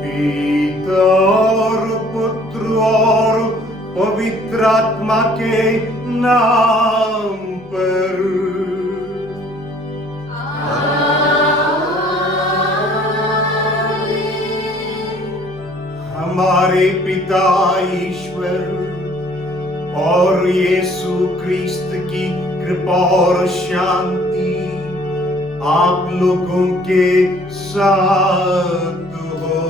पिता और पुत्र और पवित्र आत्मा के नाम पर। हमारे पिता ईश्वर और यीशु क्रिस्त की कृपा और शांति आप लोगों के साथ हो।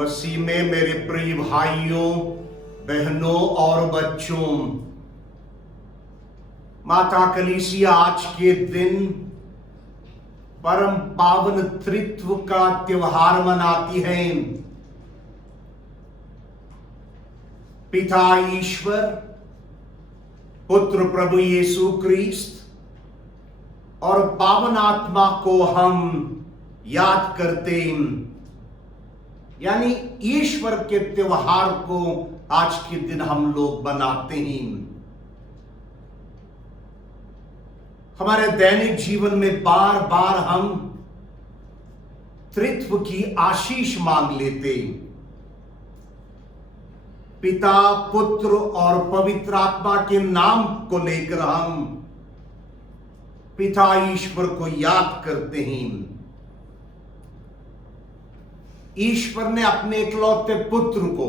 मसीह में मेरे प्रिय भाइयों, बहनों और बच्चों, माता कलीसिया आज के दिन परम पावन त्रित्व का त्योहार मनाती है। पिता ईश्वर, पुत्र प्रभु यीशु क्रिस्त और पावन आत्मा को हम याद करते हैं, यानी ईश्वर के त्योहार को आज के दिन हम लोग बनाते हैं। हमारे दैनिक जीवन में बार बार हम त्रित्व की आशीष मांग लेते हैं। पिता, पुत्र और पवित्र आत्मा के नाम को लेकर हम पिता ईश्वर को याद करते हैं। ईश्वर ने अपने इकलौते पुत्र को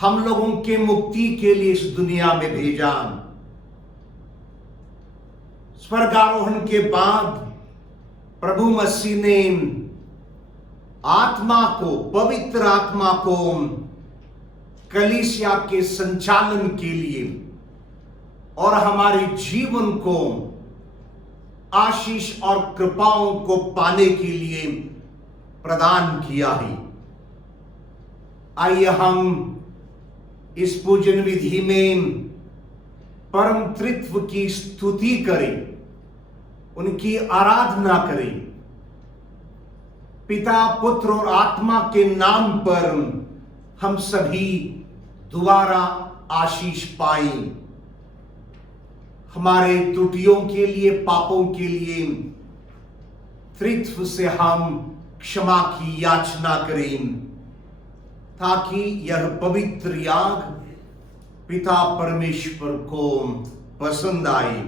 हम लोगों के मुक्ति के लिए इस दुनिया में भेजा। स्वर्गारोहण के बाद प्रभु मसीह ने आत्मा को, पवित्र आत्मा को कलीसिया के संचालन के लिए और हमारे जीवन को आशीष और कृपाओं को पाने के लिए प्रदान किया है। आइए हम इस पूजन विधि में परम त्रित्व की स्तुति करें, उनकी आराधना करें। पिता, पुत्र और आत्मा के नाम पर हम सभी दोबारा आशीष पाएं। हमारे त्रुटियों के लिए, पापों के लिए त्रित्व से हम क्षमा की याचना करें, ताकि यह पवित्र याग पिता परमेश्वर को पसंद आए।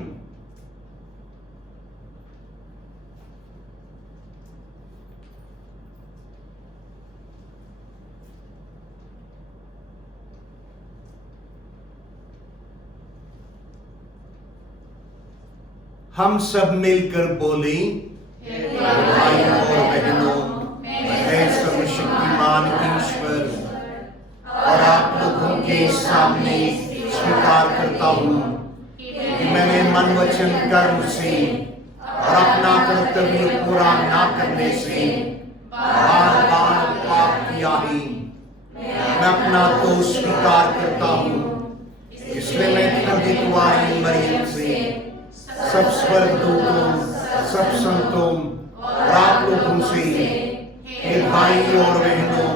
हम सब मिलकर बोले, भाइयों और बहनों, मैं सर्वशक्तिमान ईश्वर और आप लोगों के सामने स्वीकार करता हूँ कि मैंने मन, वचन, कर्म से और अपना कर्तव्य पूरा ना करने से बार बार पाप किया है। मैं अपना दोष स्वीकार करता हूँ, इसलिए मैं प्रभु तुम्हारी मरियम से सब स्वर्गदूतों, सब संतों और आप लोगों से हे भाई और बहनों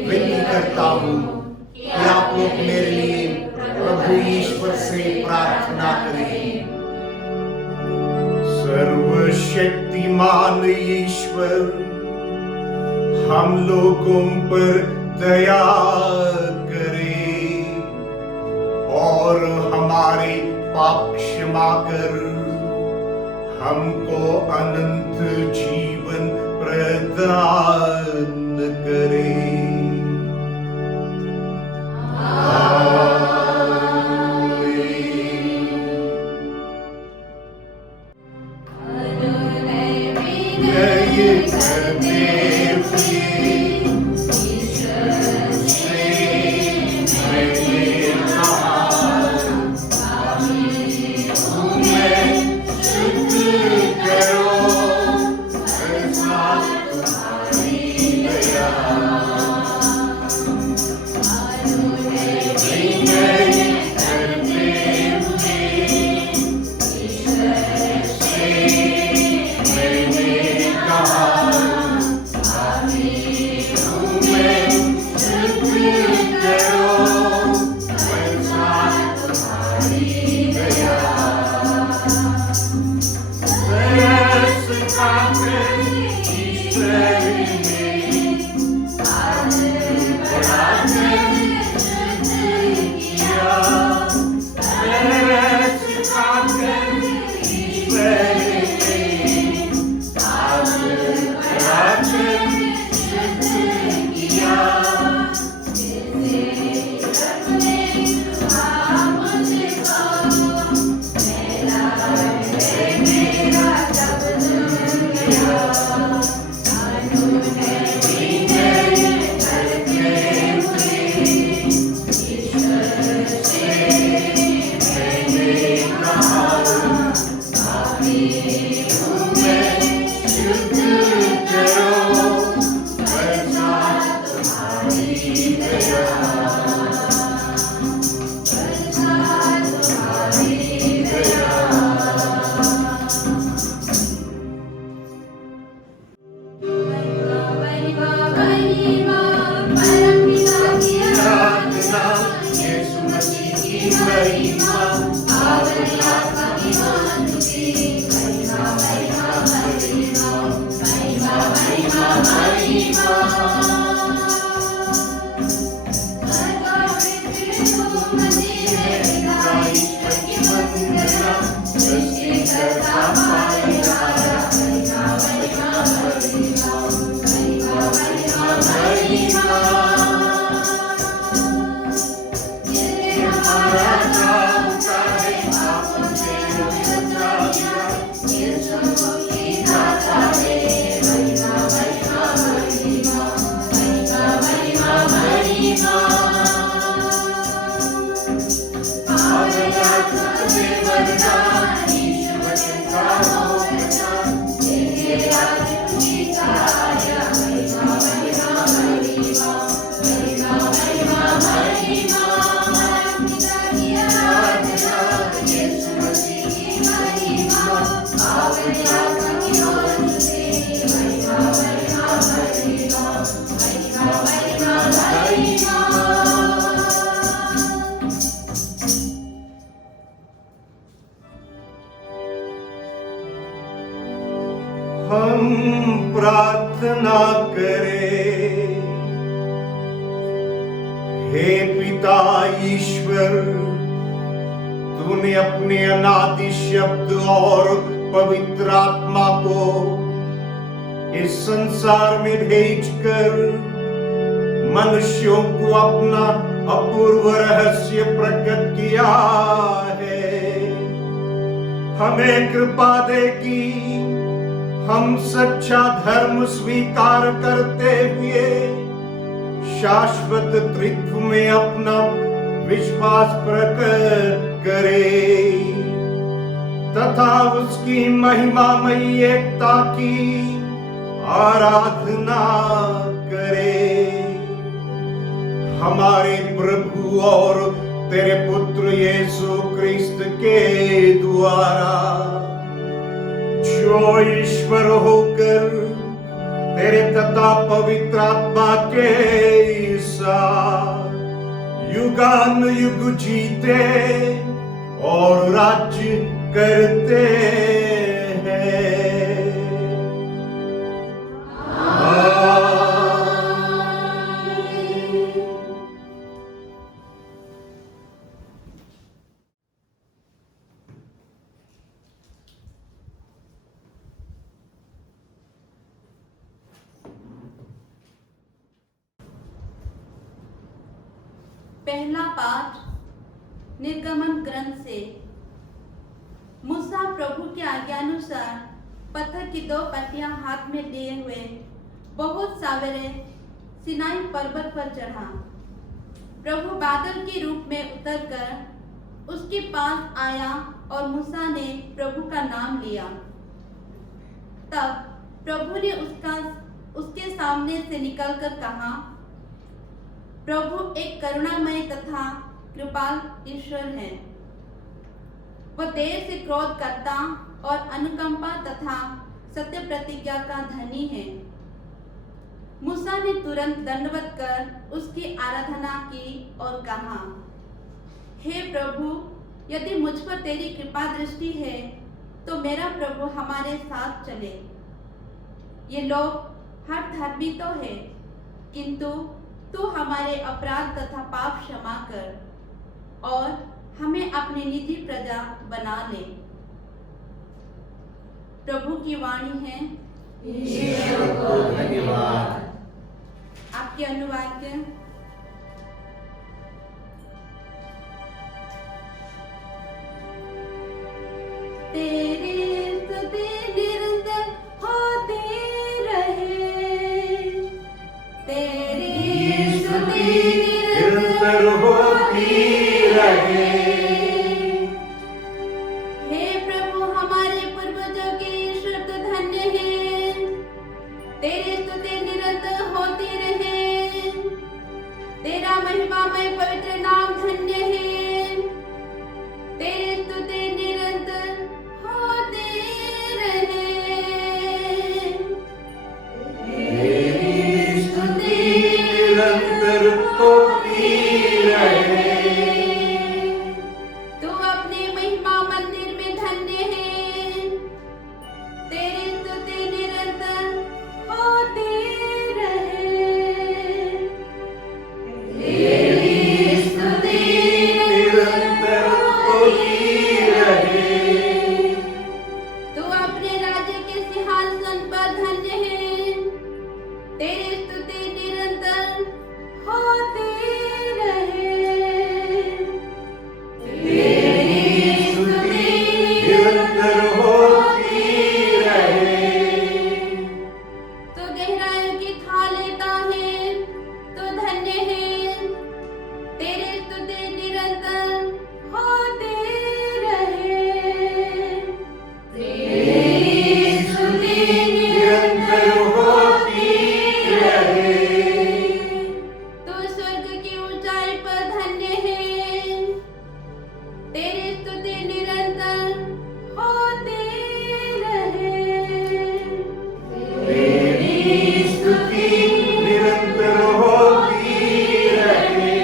विनती करता हूँ कि आप लोग मेरे लिए प्रभु ईश्वर से प्रार्थना करें। सर्वशक्तिमान ईश्वर, हम लोगों पर दया करे और हमारे पाप क्षमा कर हमको अनंत जीवन प्रदान करे। हम प्रार्थना करें। हे पिता ईश्वर, तूने अपने अनादि शब्द और पवित्र आत्मा को इस संसार में भेजकर मनुष्यों को अपना अपूर्व रहस्य प्रकट किया है। हमें कृपा दे कि हम सच्चा धर्म स्वीकार करते हुए शाश्वत त्रित्व में अपना विश्वास प्रकट करें तथा उसकी महिमामयी एकता की आराधना करें। हमारे प्रभु और तेरे पुत्र यीशु क्रिस्त के द्वारा, जो ईश्वर होकर तेरे तथा पवित्र आत्मा के साथ युगान युग जीते और राज्य करते हैं। पहला पाठ निर्गमन ग्रंथ से। मूसा प्रभु के आज्ञानुसार पत्थर की 2 पट्टियां हाथ में लिए हुए बहुत सवेरे सिनाई पर्वत पर चढ़ा। प्रभु बादल के रूप में उतरकर उसके पास आया और मूसा ने प्रभु का नाम लिया। तब प्रभु ने उसके सामने से निकलकर कहा, प्रभु एक करुणामय तथा कृपाल ईश्वर है। वह देर से क्रोध करता और अनुकंपा तथा सत्य प्रतिज्ञा का धनी है। मूसा ने तुरंत दंडवत कर उसकी आराधना की और कहा, हे प्रभु, यदि मुझ पर तेरी कृपा दृष्टि है तो मेरा प्रभु हमारे साथ चले। ये लोग हर धर्मी तो है, किंतु तू हमारे अपराध तथा पाप क्षमा कर और हमें अपनी निधि प्रजा बना ले। प्रभु की वाणी है। ईश्वर को धन्यवाद। आपके अनुवाद तेरी स्तुति निरंतर होती रहे, तेरी स्तुति निरंतर होती रहे। हे प्रभु, हमारे पूर्वजों के ईश्वर तो धन्य है, तेरी स्तुति निरंतर होती रहे। तेरा महिमामय पवित्र नाम धन्य है, तेरी स्तुति निरंतर होती रहे। तेरी स्तुति निरंतर होती रहे। तू अपने महिमा मंदिर में धन्य है, तेरी स्तुति निरंतर होती रहे। तेरी स्तुति निरंतर होती रहे। तू अपने राज्य के सिंहासन पर धन्य है, तेरी स्तुति निरंतर होती रहे। तेरी स्तुति निरंतर होती रहे। तू गहराइयों की थाह लेता है, तू धन्य है, तेरी स्तुति निरंतर होती रहे। तेरी स्तुति निरंतर होती रहे। तू स्वर्ग की ऊंचाई पर धन्य है, तेरी स्तुति निरंतर होती रहे। तेरी स्तुति निरंतर होती रहे।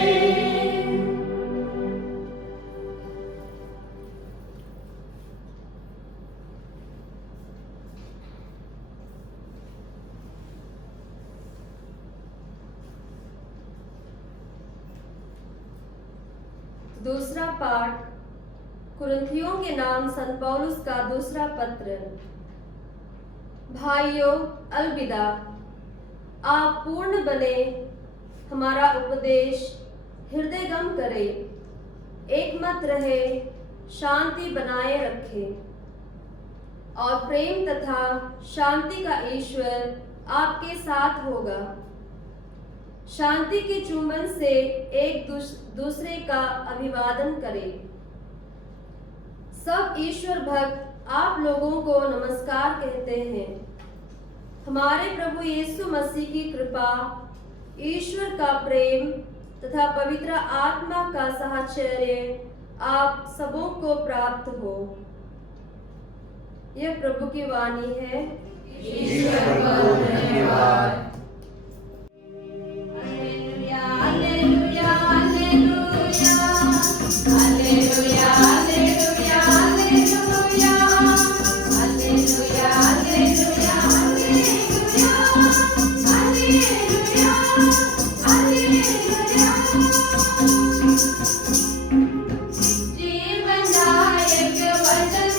दूसरा पाठ कुरिन्थियों के नाम संत पौलुस का दूसरा पत्र। भाइयों, अलविदा। आप पूर्ण बने, हमारा उपदेश हृदयगम करे, एकमत रहे, शांति बनाए रखे और प्रेम तथा शांति का ईश्वर आपके साथ होगा। शांति के चुंबन से एक दूसरे का अभिवादन करें। सब ईश्वर भक्त आप लोगों को नमस्कार कहते हैं। हमारे प्रभु यीशु मसीह की कृपा, ईश्वर का प्रेम तथा पवित्र आत्मा का साहचर्य आप सबों को प्राप्त हो। यह प्रभु की वाणी है। ईश्वर को धन्यवाद। Hallelujah, hallelujah, hallelujah, hallelujah, hallelujah, hallelujah, hallelujah, hallelujah, hallelujah, hallelujah. जीवनदायक वचन,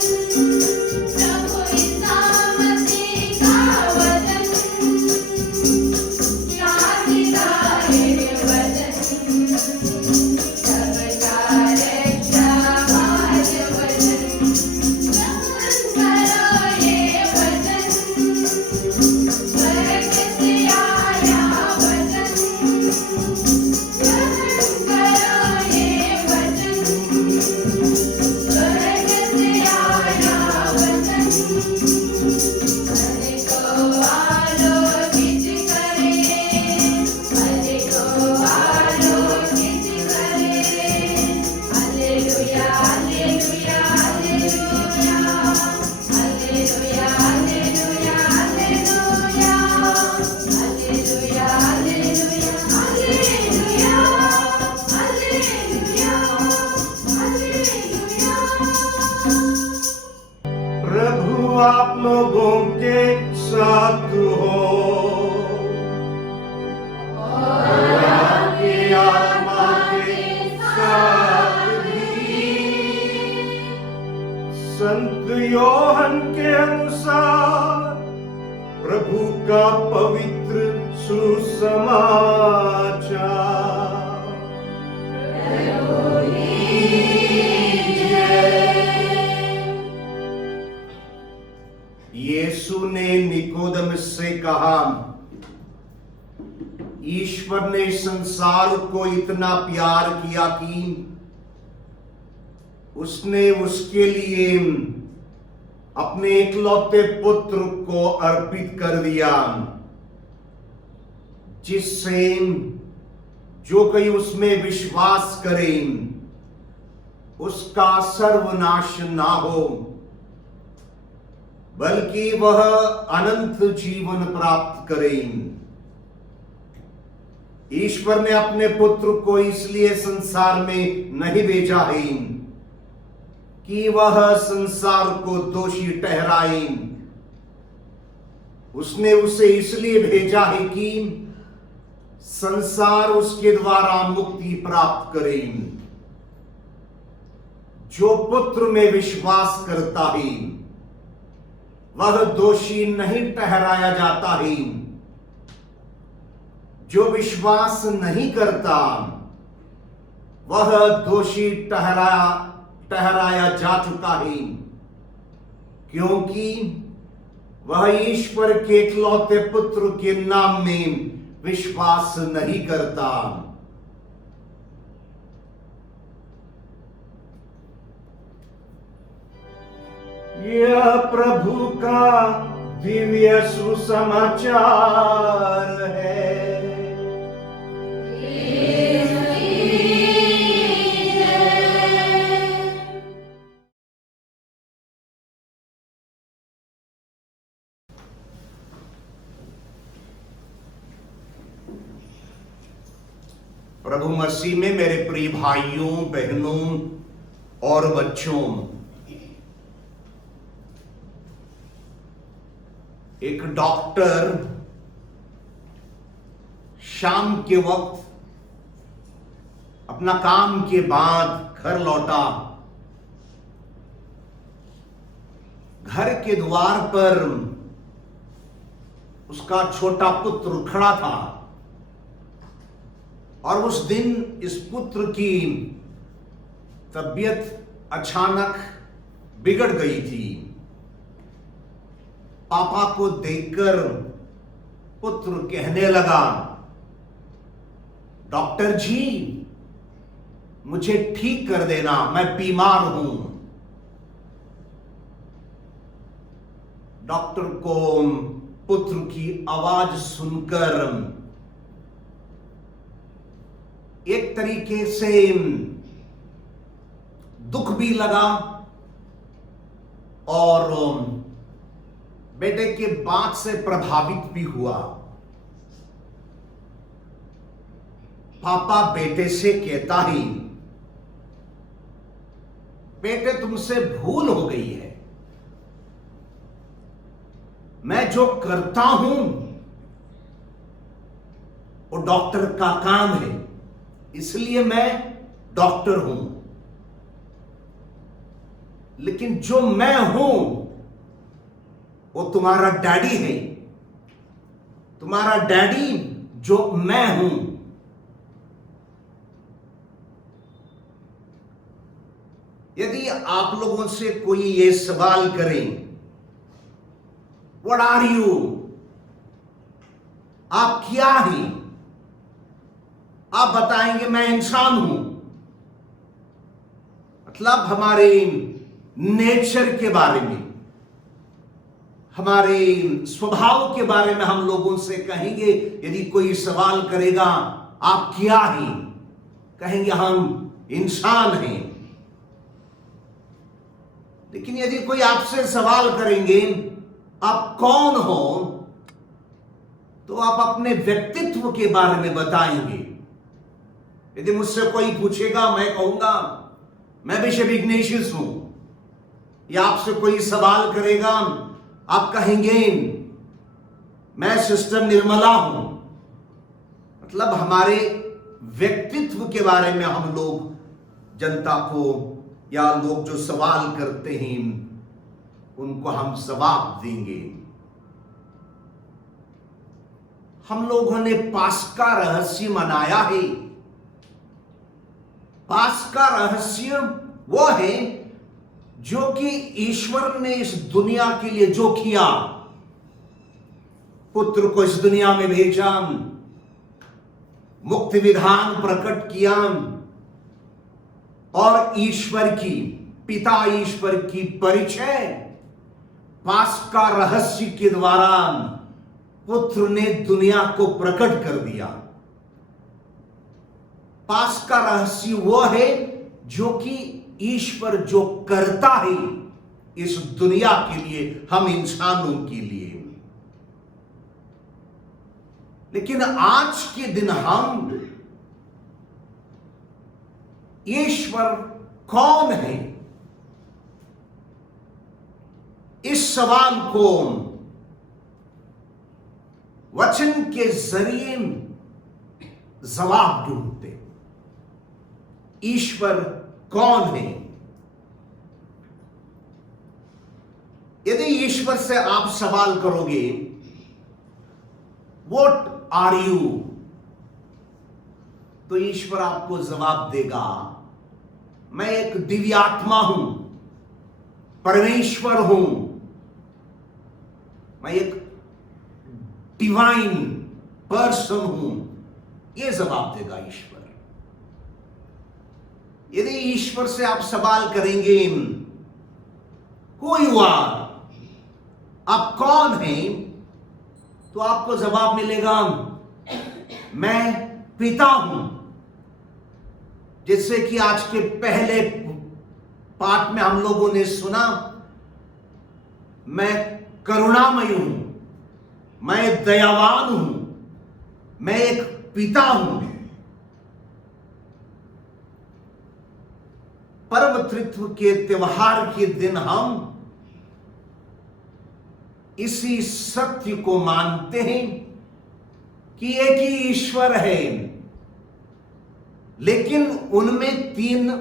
प्रभु यीशु मसीह का वचन, के अनुसार प्रभु का पवित्र सुसमाचार। यीशु ने निकोदेमुस से कहा, ईश्वर ने संसार को इतना प्यार किया कि उसने उसके लिए अपने इकलौते पुत्र को अर्पित कर दिया, जिससे जो कोई उसमें विश्वास करे उसका सर्वनाश ना हो, बल्कि वह अनंत जीवन प्राप्त करे। ईश्वर ने अपने पुत्र को इसलिए संसार में नहीं भेजा है कि वह संसार को दोषी ठहराए। उसने उसे इसलिए भेजा है कि संसार उसके द्वारा मुक्ति प्राप्त करे। जो पुत्र में विश्वास करता है वह दोषी नहीं ठहराया जाता है, जो विश्वास नहीं करता वह दोषी ठहराया जा चुका है, क्योंकि वह ईश्वर के इकलौते पुत्र के नाम में विश्वास नहीं करता। यह प्रभु का दिव्य सुसमाचार है। प्रभु मसीह में मेरे प्रिय भाइयों, बहनों और बच्चों, एक डॉक्टर शाम के वक्त अपना काम के बाद घर लौटा। घर के द्वार पर उसका छोटा पुत्र खड़ा था और उस दिन इस पुत्र की तबीयत अचानक बिगड़ गई थी। पापा को देखकर पुत्र कहने लगा, डॉक्टर जी मुझे ठीक कर देना, मैं बीमार हूं। डॉक्टर को पुत्र की आवाज सुनकर एक तरीके से दुख भी लगा और बेटे के बात से प्रभावित भी हुआ। पापा बेटे से कहता ही, बेटे तुमसे भूल हो गई है, मैं जो करता हूं वो डॉक्टर का काम है, इसलिए मैं डॉक्टर हूं, लेकिन जो मैं हूं वो तुम्हारा डैडी है, तुम्हारा डैडी जो मैं हूं। यदि आप लोगों से कोई ये सवाल करें, व्हाट आर यू, आप क्या हैं, आप बताएंगे मैं इंसान हूं। मतलब हमारे नेचर के बारे में, हमारे स्वभाव के बारे में हम लोगों से कहेंगे। यदि कोई सवाल करेगा आप क्या हैं, कहेंगे हम इंसान हैं। लेकिन यदि कोई आपसे सवाल करेंगे आप कौन हो, तो आप अपने व्यक्तित्व के बारे में बताएंगे। यदि मुझसे कोई पूछेगा मैं कहूंगा मैं बिशप इग्नेशियस हूं, या आपसे कोई सवाल करेगा आप कहेंगे मैं सिस्टर निर्मला हूं। मतलब हमारे व्यक्तित्व के बारे में हम लोग जनता को, या लोग जो सवाल करते हैं उनको हम जवाब देंगे। हम लोगों ने पास्का रहस्य मनाया है। पास्का रहस्य वो है जो कि ईश्वर ने इस दुनिया के लिए जो किया, पुत्र को इस दुनिया में भेजा, मुक्ति विधान प्रकट किया और ईश्वर की, पिता ईश्वर की परिचय पास्का रहस्य के द्वारा पुत्र ने दुनिया को प्रकट कर दिया। पास्का रहस्य वो है जो कि ईश्वर जो करता है इस दुनिया के लिए, हम इंसानों के लिए। लेकिन आज के दिन हम ईश्वर कौन है, इस सवाल को वचन के जरिए जवाब ढूंढते। ईश्वर कौन है? यदि ईश्वर से आप सवाल करोगे व्हाट आर यू, तो ईश्वर आपको जवाब देगा मैं एक दिव्यात्मा हूं, परमेश्वर हूं, मैं एक डिवाइन पर्सन हूं। यह जवाब देगा ईश्वर। यदि ईश्वर से आप सवाल करेंगे हु यू आर, आप कौन हैं, तो आपको जवाब मिलेगा मैं पिता हूं। जैसे कि आज के पहले पाठ में हम लोगों ने सुना, मैं करुणामय हूं, मैं दयावान हूं, मैं एक पिता हूं। परम तृत्व के त्योहार के दिन हम इसी सत्य को मानते हैं कि एक ही ईश्वर है, लेकिन उनमें तीन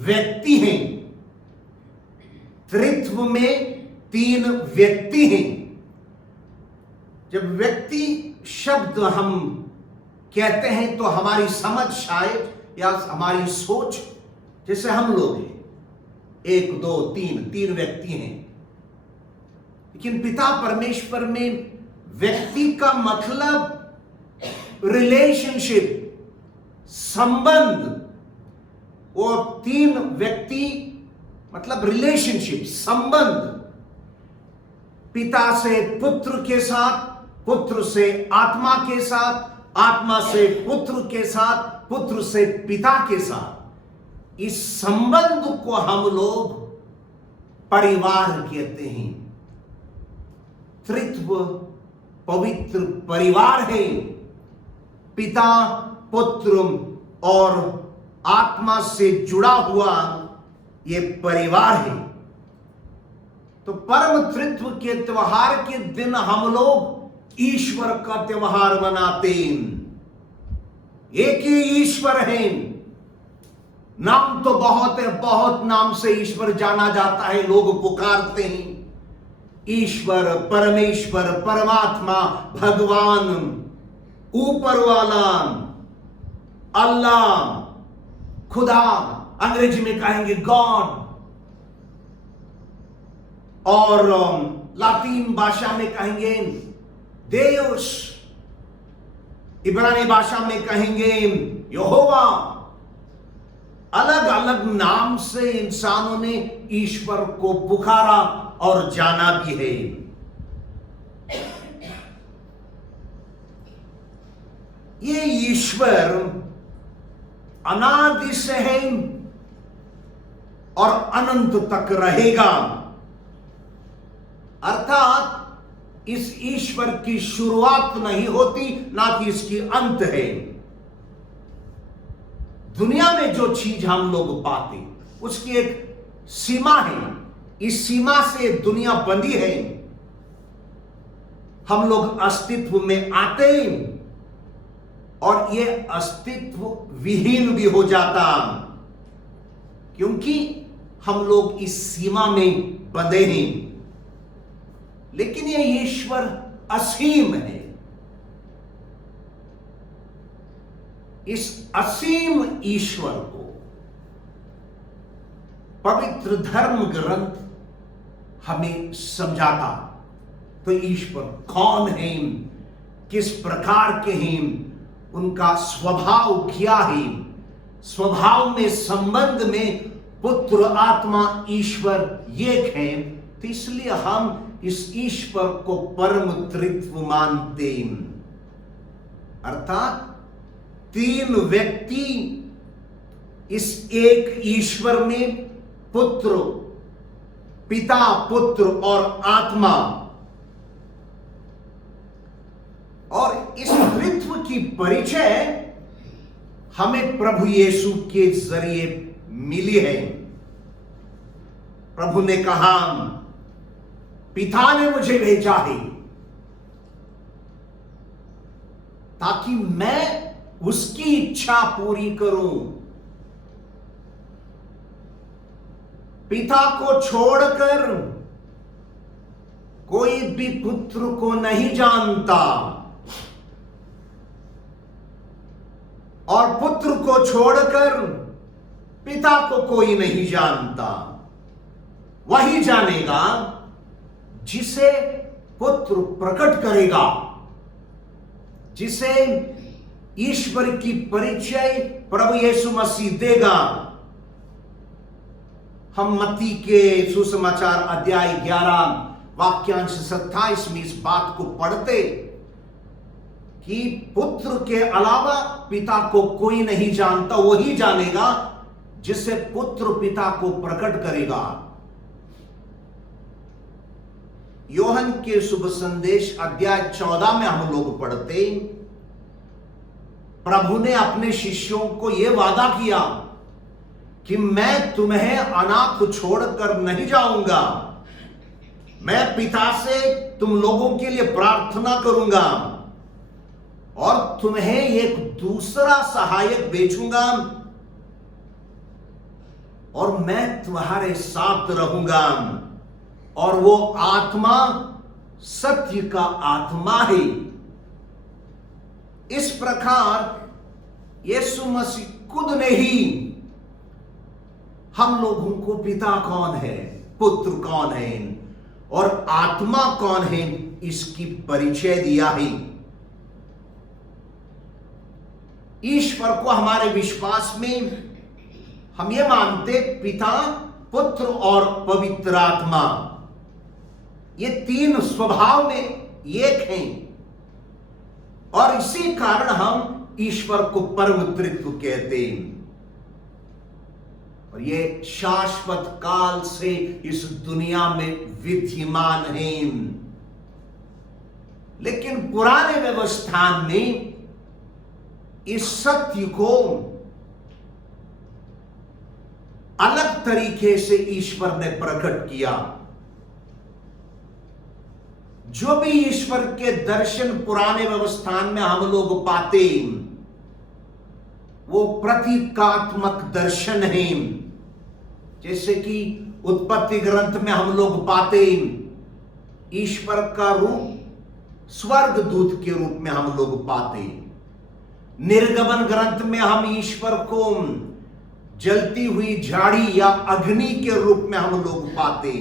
व्यक्ति हैं। त्रित्व में तीन व्यक्ति हैं। जब व्यक्ति शब्द हम कहते हैं तो हमारी समझ शायद या हमारी सोच, जैसे हम लोग हैं, एक दो तीन व्यक्ति हैं। लेकिन पिता परमेश्वर में व्यक्ति का मतलब रिलेशनशिप, संबंध। वो तीन व्यक्ति मतलब रिलेशनशिप, संबंध। पिता से पुत्र के साथ, पुत्र से आत्मा के साथ, आत्मा से पुत्र के साथ, पुत्र से पिता के साथ। इस संबंध को हम लोग परिवार कहते हैं। त्रित्व पवित्र परिवार है। पिता, पुत्र और आत्मा से जुड़ा हुआ यह परिवार है। तो परम त्रित्व के त्योहार के दिन हम लोग ईश्वर का त्योहार मनाते हैं। एक ही ईश्वर है। नाम तो बहुत है, बहुत नाम से ईश्वर जाना जाता है, लोग पुकारते हैं। ईश्वर, परमेश्वर, परमात्मा, भगवान, ऊपर वाला, अल्लाह, खुदा, अंग्रेजी में कहेंगे गॉड, और लातीन भाषा में कहेंगे देउस, इब्रानी भाषा में कहेंगे यहोवा। अलग अलग नाम से इंसानों ने ईश्वर को पुकारा और जाना भी है। ये ईश्वर अनादि से है और अनंत तक रहेगा। अर्थात इस ईश्वर की शुरुआत नहीं होती, ना कि इसकी अंत है। दुनिया में जो चीज हम लोग पाते उसकी एक सीमा है। इस सीमा से दुनिया बंधी है। हम लोग अस्तित्व में आते हैं और यह अस्तित्व विहीन भी हो जाता, क्योंकि हम लोग इस सीमा में बंधे हैं, लेकिन ये ईश्वर असीम है। इस असीम ईश्वर को पवित्र धर्म ग्रंथ हमें समझाता। तो ईश्वर कौन है, किस प्रकार के हैं, उनका स्वभाव क्या है, स्वभाव में संबंध में पुत्र आत्मा ईश्वर एक है। तो इसलिए हम इस ईश्वर को परम त्रित्व मानते हैं, अर्थात तीन व्यक्ति इस एक ईश्वर में, पुत्र, पिता, पुत्र और आत्मा। और इस त्रित्व की परिचय हमें प्रभु यीशु के जरिए मिली है। प्रभु ने कहा, पिता ने मुझे भेजा है ताकि मैं उसकी इच्छा पूरी करूं। पिता को छोड़कर कोई भी पुत्र को नहीं जानता, और पुत्र को छोड़कर पिता को कोई नहीं जानता। वही जानेगा जिसे पुत्र प्रकट करेगा, जिसे ईश्वर की परिचय प्रभु यीशु मसीह देगा। हम मत्ती के सुसमाचार अध्याय 11 वाक्यांश 27 में इस बात को पढ़ते कि पुत्र के अलावा पिता को कोई नहीं जानता, वही जानेगा जिससे पुत्र पिता को प्रकट करेगा। योहन के शुभ संदेश अध्याय 14 में हम लोग पढ़ते, प्रभु ने अपने शिष्यों को यह वादा किया कि मैं तुम्हें अनाथ छोड़कर नहीं जाऊंगा, मैं पिता से तुम लोगों के लिए प्रार्थना करूंगा और तुम्हें एक दूसरा सहायक भेजूंगा और मैं तुम्हारे साथ रहूंगा, और वो आत्मा सत्य का आत्मा है। इस प्रकार यीशु मसीह खुद ने ही हम लोगों को पिता कौन है, पुत्र कौन है और आत्मा कौन है, इसकी परिचय दिया है। ईश्वर को हमारे विश्वास में हम ये मानते, पिता, पुत्र और पवित्र आत्मा, ये तीन स्वभाव में एक हैं, और इसी कारण हम ईश्वर को परम त्रित्व कहते हैं। और ये शाश्वत काल से इस दुनिया में विद्यमान हैं। लेकिन पुराने व्यवस्थान में इस सत्य को अलग तरीके से ईश्वर ने प्रकट किया। जो भी ईश्वर के दर्शन पुराने व्यवस्थान में हम लोग पाते, वो प्रतीकात्मक दर्शन हैं। जैसे कि उत्पत्ति ग्रंथ में हम लोग पाते ईश्वर का रूप स्वर्ग दूत के रूप में हम लोग पाते। निर्गमन ग्रंथ में हम ईश्वर को जलती हुई झाड़ी या अग्नि के रूप में हम लोग पाते।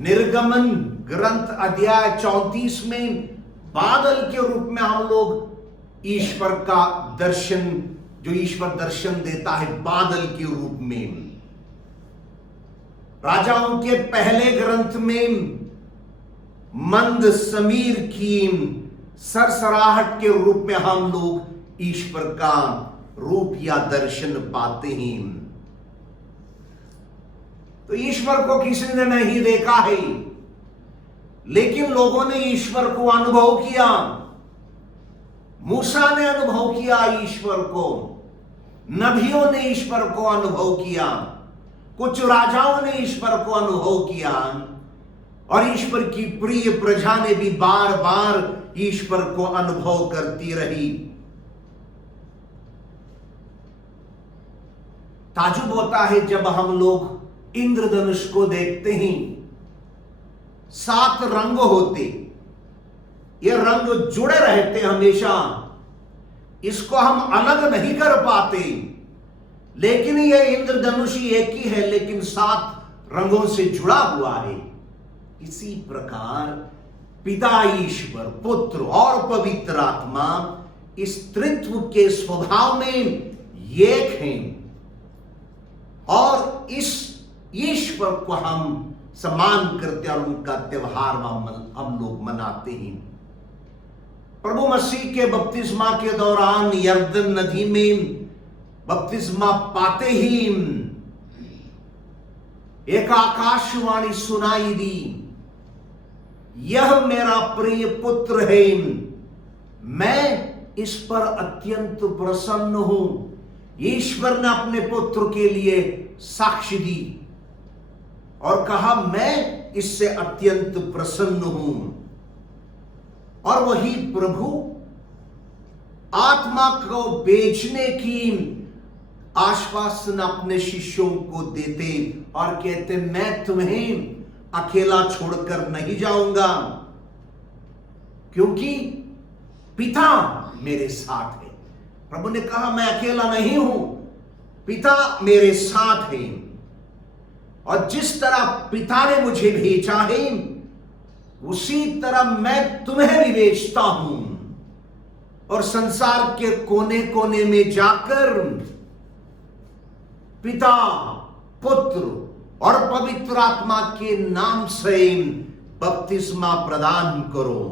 निर्गमन ग्रंथ अध्याय 34 में बादल के रूप में हम लोग ईश्वर का दर्शन, जो ईश्वर दर्शन देता है बादल के रूप में। राजाओं के पहले ग्रंथ में मंद समीर की सरसराहट के रूप में हम लोग ईश्वर का रूप या दर्शन पाते हैं। तो ईश्वर को किसी ने नहीं देखा है, लेकिन लोगों ने ईश्वर को अनुभव किया। मूसा ने अनुभव किया ईश्वर को, नबियों ने ईश्वर को अनुभव किया, कुछ राजाओं ने ईश्वर को अनुभव किया, और ईश्वर की प्रिय प्रजा ने भी बार बार ईश्वर को अनुभव करती रही। ताजुब होता है जब हम लोग इंद्रधनुष को देखते हैं। 7 रंग होते, ये रंग जुड़े रहते हमेशा, इसको हम अलग नहीं कर पाते। लेकिन ये इंद्रधनुष एक ही है, लेकिन 7 रंगों से जुड़ा हुआ है। इसी प्रकार पिता ईश्वर, पुत्र और पवित्र आत्मा इस त्रित्व के स्वभाव में एक हैं, और इस ईश्वर को हम सम्मान करते और उनका त्योहार हम लोग मनाते हैं। प्रभु मसीह के बपतिस्मा के दौरान यरदन नदी में बपतिस्मा पाते ही एक आकाशवाणी सुनाई दी, यह मेरा प्रिय पुत्र है, मैं इस पर अत्यंत प्रसन्न हूं। ईश्वर ने अपने पुत्र के लिए साक्ष्य दी और कहा, मैं इससे अत्यंत प्रसन्न हूं। और वही प्रभु आत्मा को भेजने की आश्वासन अपने शिष्यों को देते और कहते, मैं तुम्हें अकेला छोड़कर नहीं जाऊंगा, क्योंकि पिता मेरे साथ है। प्रभु ने कहा, मैं अकेला नहीं हूं, पिता मेरे साथ है, और जिस तरह पिता ने मुझे भेजा है उसी तरह मैं तुम्हें भी भेजता हूं। और संसार के कोने कोने में जाकर पिता, पुत्र और पवित्र आत्मा के नाम से बपतिस्मा प्रदान करो।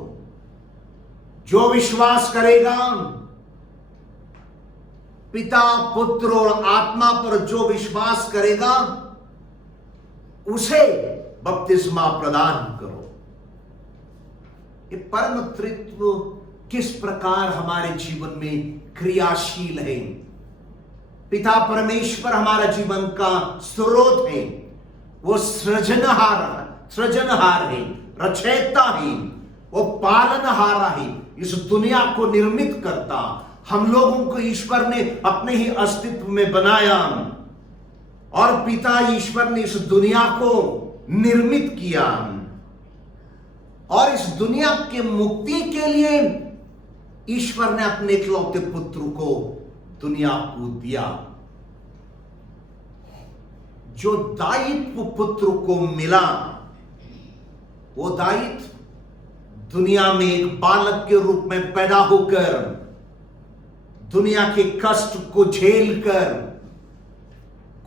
जो विश्वास करेगा, पिता, पुत्र और आत्मा पर जो विश्वास करेगा, उसे बपतिस्मा प्रदान करो। ये परम तत्व किस प्रकार हमारे जीवन में क्रियाशील है। पिता परमेश्वर हमारा जीवन का स्रोत है, वो सृजनहार है, रचयिता है, वो पालनहारा है, इस दुनिया को निर्मित करता। हम लोगों को ईश्वर ने अपने ही अस्तित्व में बनाया, और पिता ईश्वर ने इस दुनिया को निर्मित किया, और इस दुनिया के मुक्ति के लिए ईश्वर ने अपने इकलौते पुत्र को दुनिया को दिया। जो दायित्व पुत्र को मिला, वो दायित्व दुनिया में एक बालक के रूप में पैदा होकर, दुनिया के कष्ट को झेलकर,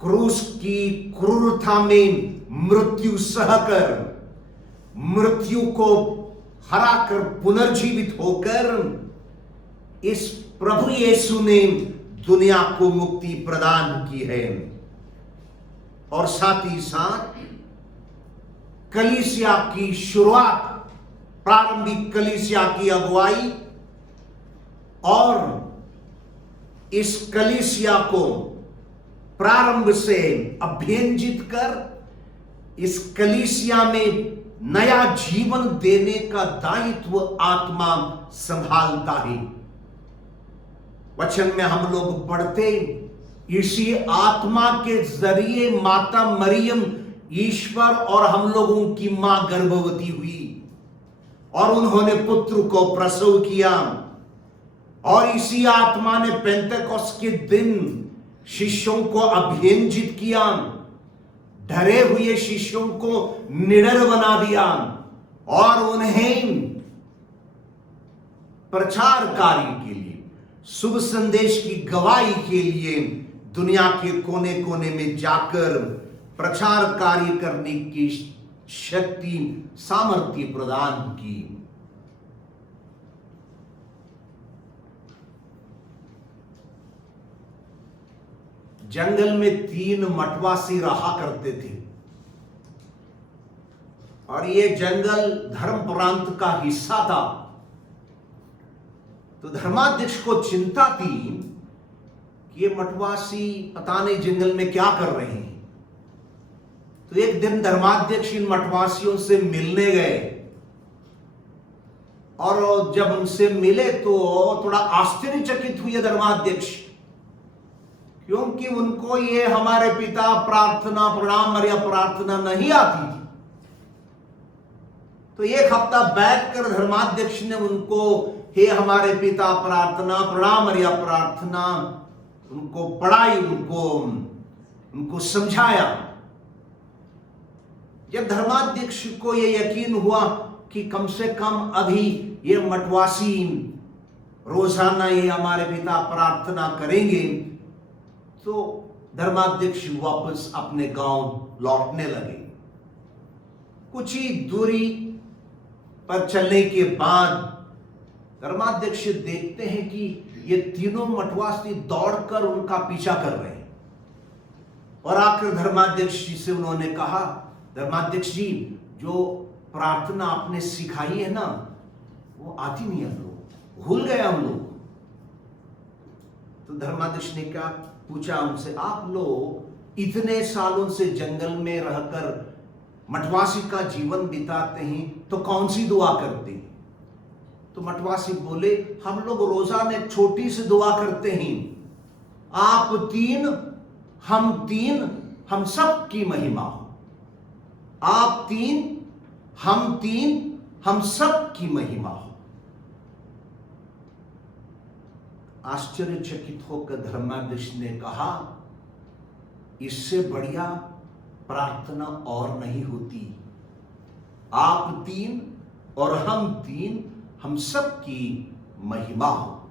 क्रूस की क्रूरता में मृत्यु सहकर, मृत्यु को हराकर पुनर्जीवित होकर इस प्रभु यीशु ने दुनिया को मुक्ति प्रदान की है। और साथ ही साथ कलीसिया की शुरुआत, प्रारंभिक कलीसिया की अगुवाई, और इस कलीसिया को प्रारंभ से अभ्यंजित कर इस कलीसिया में नया जीवन देने का दायित्व आत्मा संभालता है। वचन में हम लोग पढ़ते, इसी आत्मा के जरिए माता मरियम, ईश्वर और हम लोगों की मां गर्भवती हुई और उन्होंने पुत्र को प्रसव किया। और इसी आत्मा ने पेंतेकोस्त के दिन शिष्यों को अभियंजित किया, डरे हुए शिष्यों को निडर बना दिया और उन्हें प्रचार कार्य के लिए, शुभ संदेश की गवाही के लिए दुनिया के कोने कोने में जाकर प्रचार कार्य करने की शक्ति, सामर्थ्य प्रदान की। जंगल में 3 मठवासी रहा करते थे और ये जंगल धर्म प्रांत का हिस्सा था। तो धर्माध्यक्ष को चिंता थी कि ये मठवासी पता नहीं जंगल में क्या कर रहे हैं। तो एक दिन धर्माध्यक्ष इन मठवासियों से मिलने गए और जब उनसे मिले तो थोड़ा आश्चर्यचकित हुए धर्माध्यक्ष, क्योंकि उनको ये हमारे पिता प्रार्थना प्रणाम मरिया प्रार्थना नहीं आती थी। तो एक हफ्ता बैठकर धर्माध्यक्ष ने उनको हे हमारे पिता प्रार्थना प्रणाम मरिया प्रार्थना उनको पढ़ाई, उनको समझाया। जब धर्माध्यक्ष को यह यकीन हुआ कि कम से कम अभी ये मठवासी रोजाना ये हमारे पिता प्रार्थना करेंगे, तो धर्माध्यक्ष वापस अपने गांव लौटने लगे। कुछ ही दूरी पर चलने के बाद धर्माध्यक्ष देखते हैं कि ये तीनों मठवासी दौड़कर उनका पीछा कर रहे हैं। और आकर धर्माध्यक्ष जी से उन्होंने कहा, धर्माध्यक्ष जी, जो प्रार्थना आपने सिखाई है ना, वो आती नहीं हम लोग, भूल गए हम लोग। तो धर्माध्यक्ष ने क्या पूछा उनसे, आप लोग इतने सालों से जंगल में रहकर मठवासी का जीवन बिताते हैं, तो कौन सी दुआ करते हैं? तो मठवासी बोले, हम लोग रोजाना एक छोटी सी दुआ करते हैं, आप तीन हम सब की महिमा हो। आप तीन हम सब की महिमा हो। आश्चर्यचकित होकर धर्माध्यक्ष ने कहा, इससे बढ़िया प्रार्थना और नहीं होती। आप तीन और हम तीन, हम सब की महिमा हो।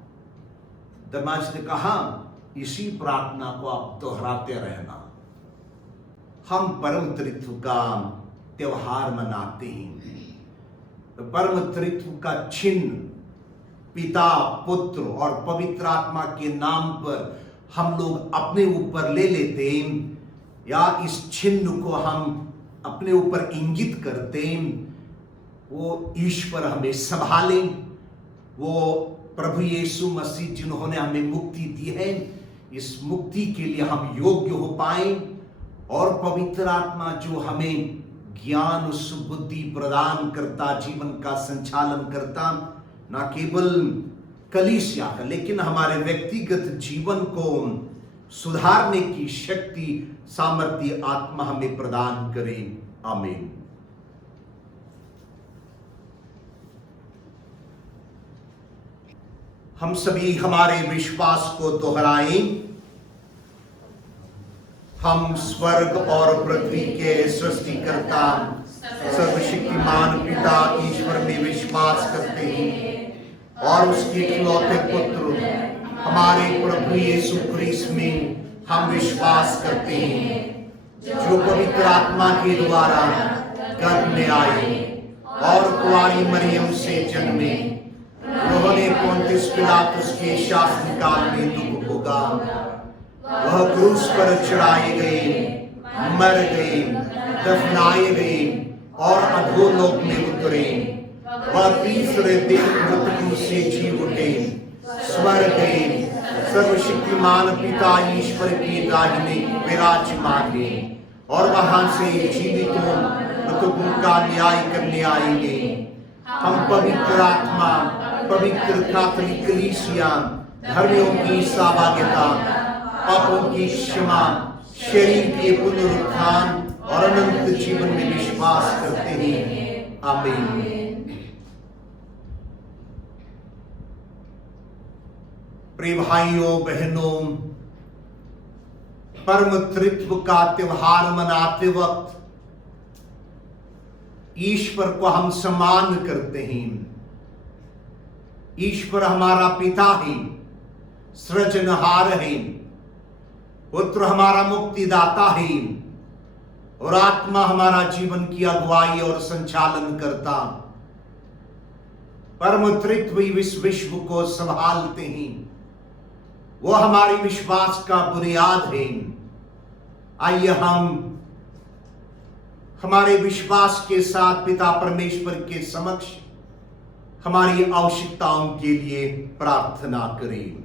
धर्माध्यक्ष ने कहा, इसी प्रार्थना को आप दोहराते रहना। हम परम त्रित्व का त्योहार मनाते हैं। परम त्रित्व का चिन्ह पिता, पुत्र और पवित्र आत्मा के नाम पर हम लोग अपने ऊपर ले लेते हैं, या इस चिन्ह को हम अपने ऊपर इंगित करते हैं। वो ईश्वर हमें संभाले, वो प्रभु यीशु मसीह जिन्होंने हमें मुक्ति दी है, इस मुक्ति के लिए हम योग्य हो पाए। और पवित्र आत्मा जो हमें ज्ञान सुबुद्धि प्रदान करता, जीवन का संचालन करता, ना केवल कलीसिया का लेकिन हमारे व्यक्तिगत जीवन को सुधारने की शक्ति सामर्थ्य आत्मा हमें प्रदान करे। आमीन। हम सभी हमारे विश्वास को दोहराएं। हम स्वर्ग और पृथ्वी के सृष्टिकर्ता सर्वशक्तिमान पिता ईश्वर में विश्वास करते हैं और उसके इकलौते पुत्र हमारे प्रभु यीशु क्रिस्त में हम विश्वास करते हैं, जो पवित्र आत्मा के द्वारा गर्भ में आए और कुंवारी मरियम से जन्मे, उन्होंने पोंतियुस पिलातुस के शासनकाल में दुख भोगा, वह क्रूस पर चढ़ाए गए, मर गए, दफनाए गए और अधोलोक में उतरे। वह तीसरे दिन मृतकों से जी उठे, स्वर्ग गए, सर्वशक्तिमान पिता ईश्वर की दाहिने विराजमान हैं और वहां से जीवितों मृतकों का न्याय करने आएंगे। हम पवित्र आत्मा, पवित्र कैथोलिक कलीसिया, धर्मियों की सहभागिता, पापों की क्षमा, शरीर के पुनरुत्थान और अनंत जीवन में विश्वास करते हैं। आमीन। प्रिय भाइयों बहनों, परम त्रित्व का त्योहार मनाते वक्त ईश्वर को हम सम्मान करते हैं। ईश्वर हमारा पिता है, सृजनहार है, पुत्र हमारा मुक्तिदाता है और आत्मा हमारा जीवन की अगुवाई और संचालन करता। परम त्रित्व इस विश्व को संभालते हैं, वो हमारे विश्वास का बुनियाद है। आइए हम हमारे विश्वास के साथ पिता परमेश्वर के समक्ष हमारी आवश्यकताओं के लिए प्रार्थना करें।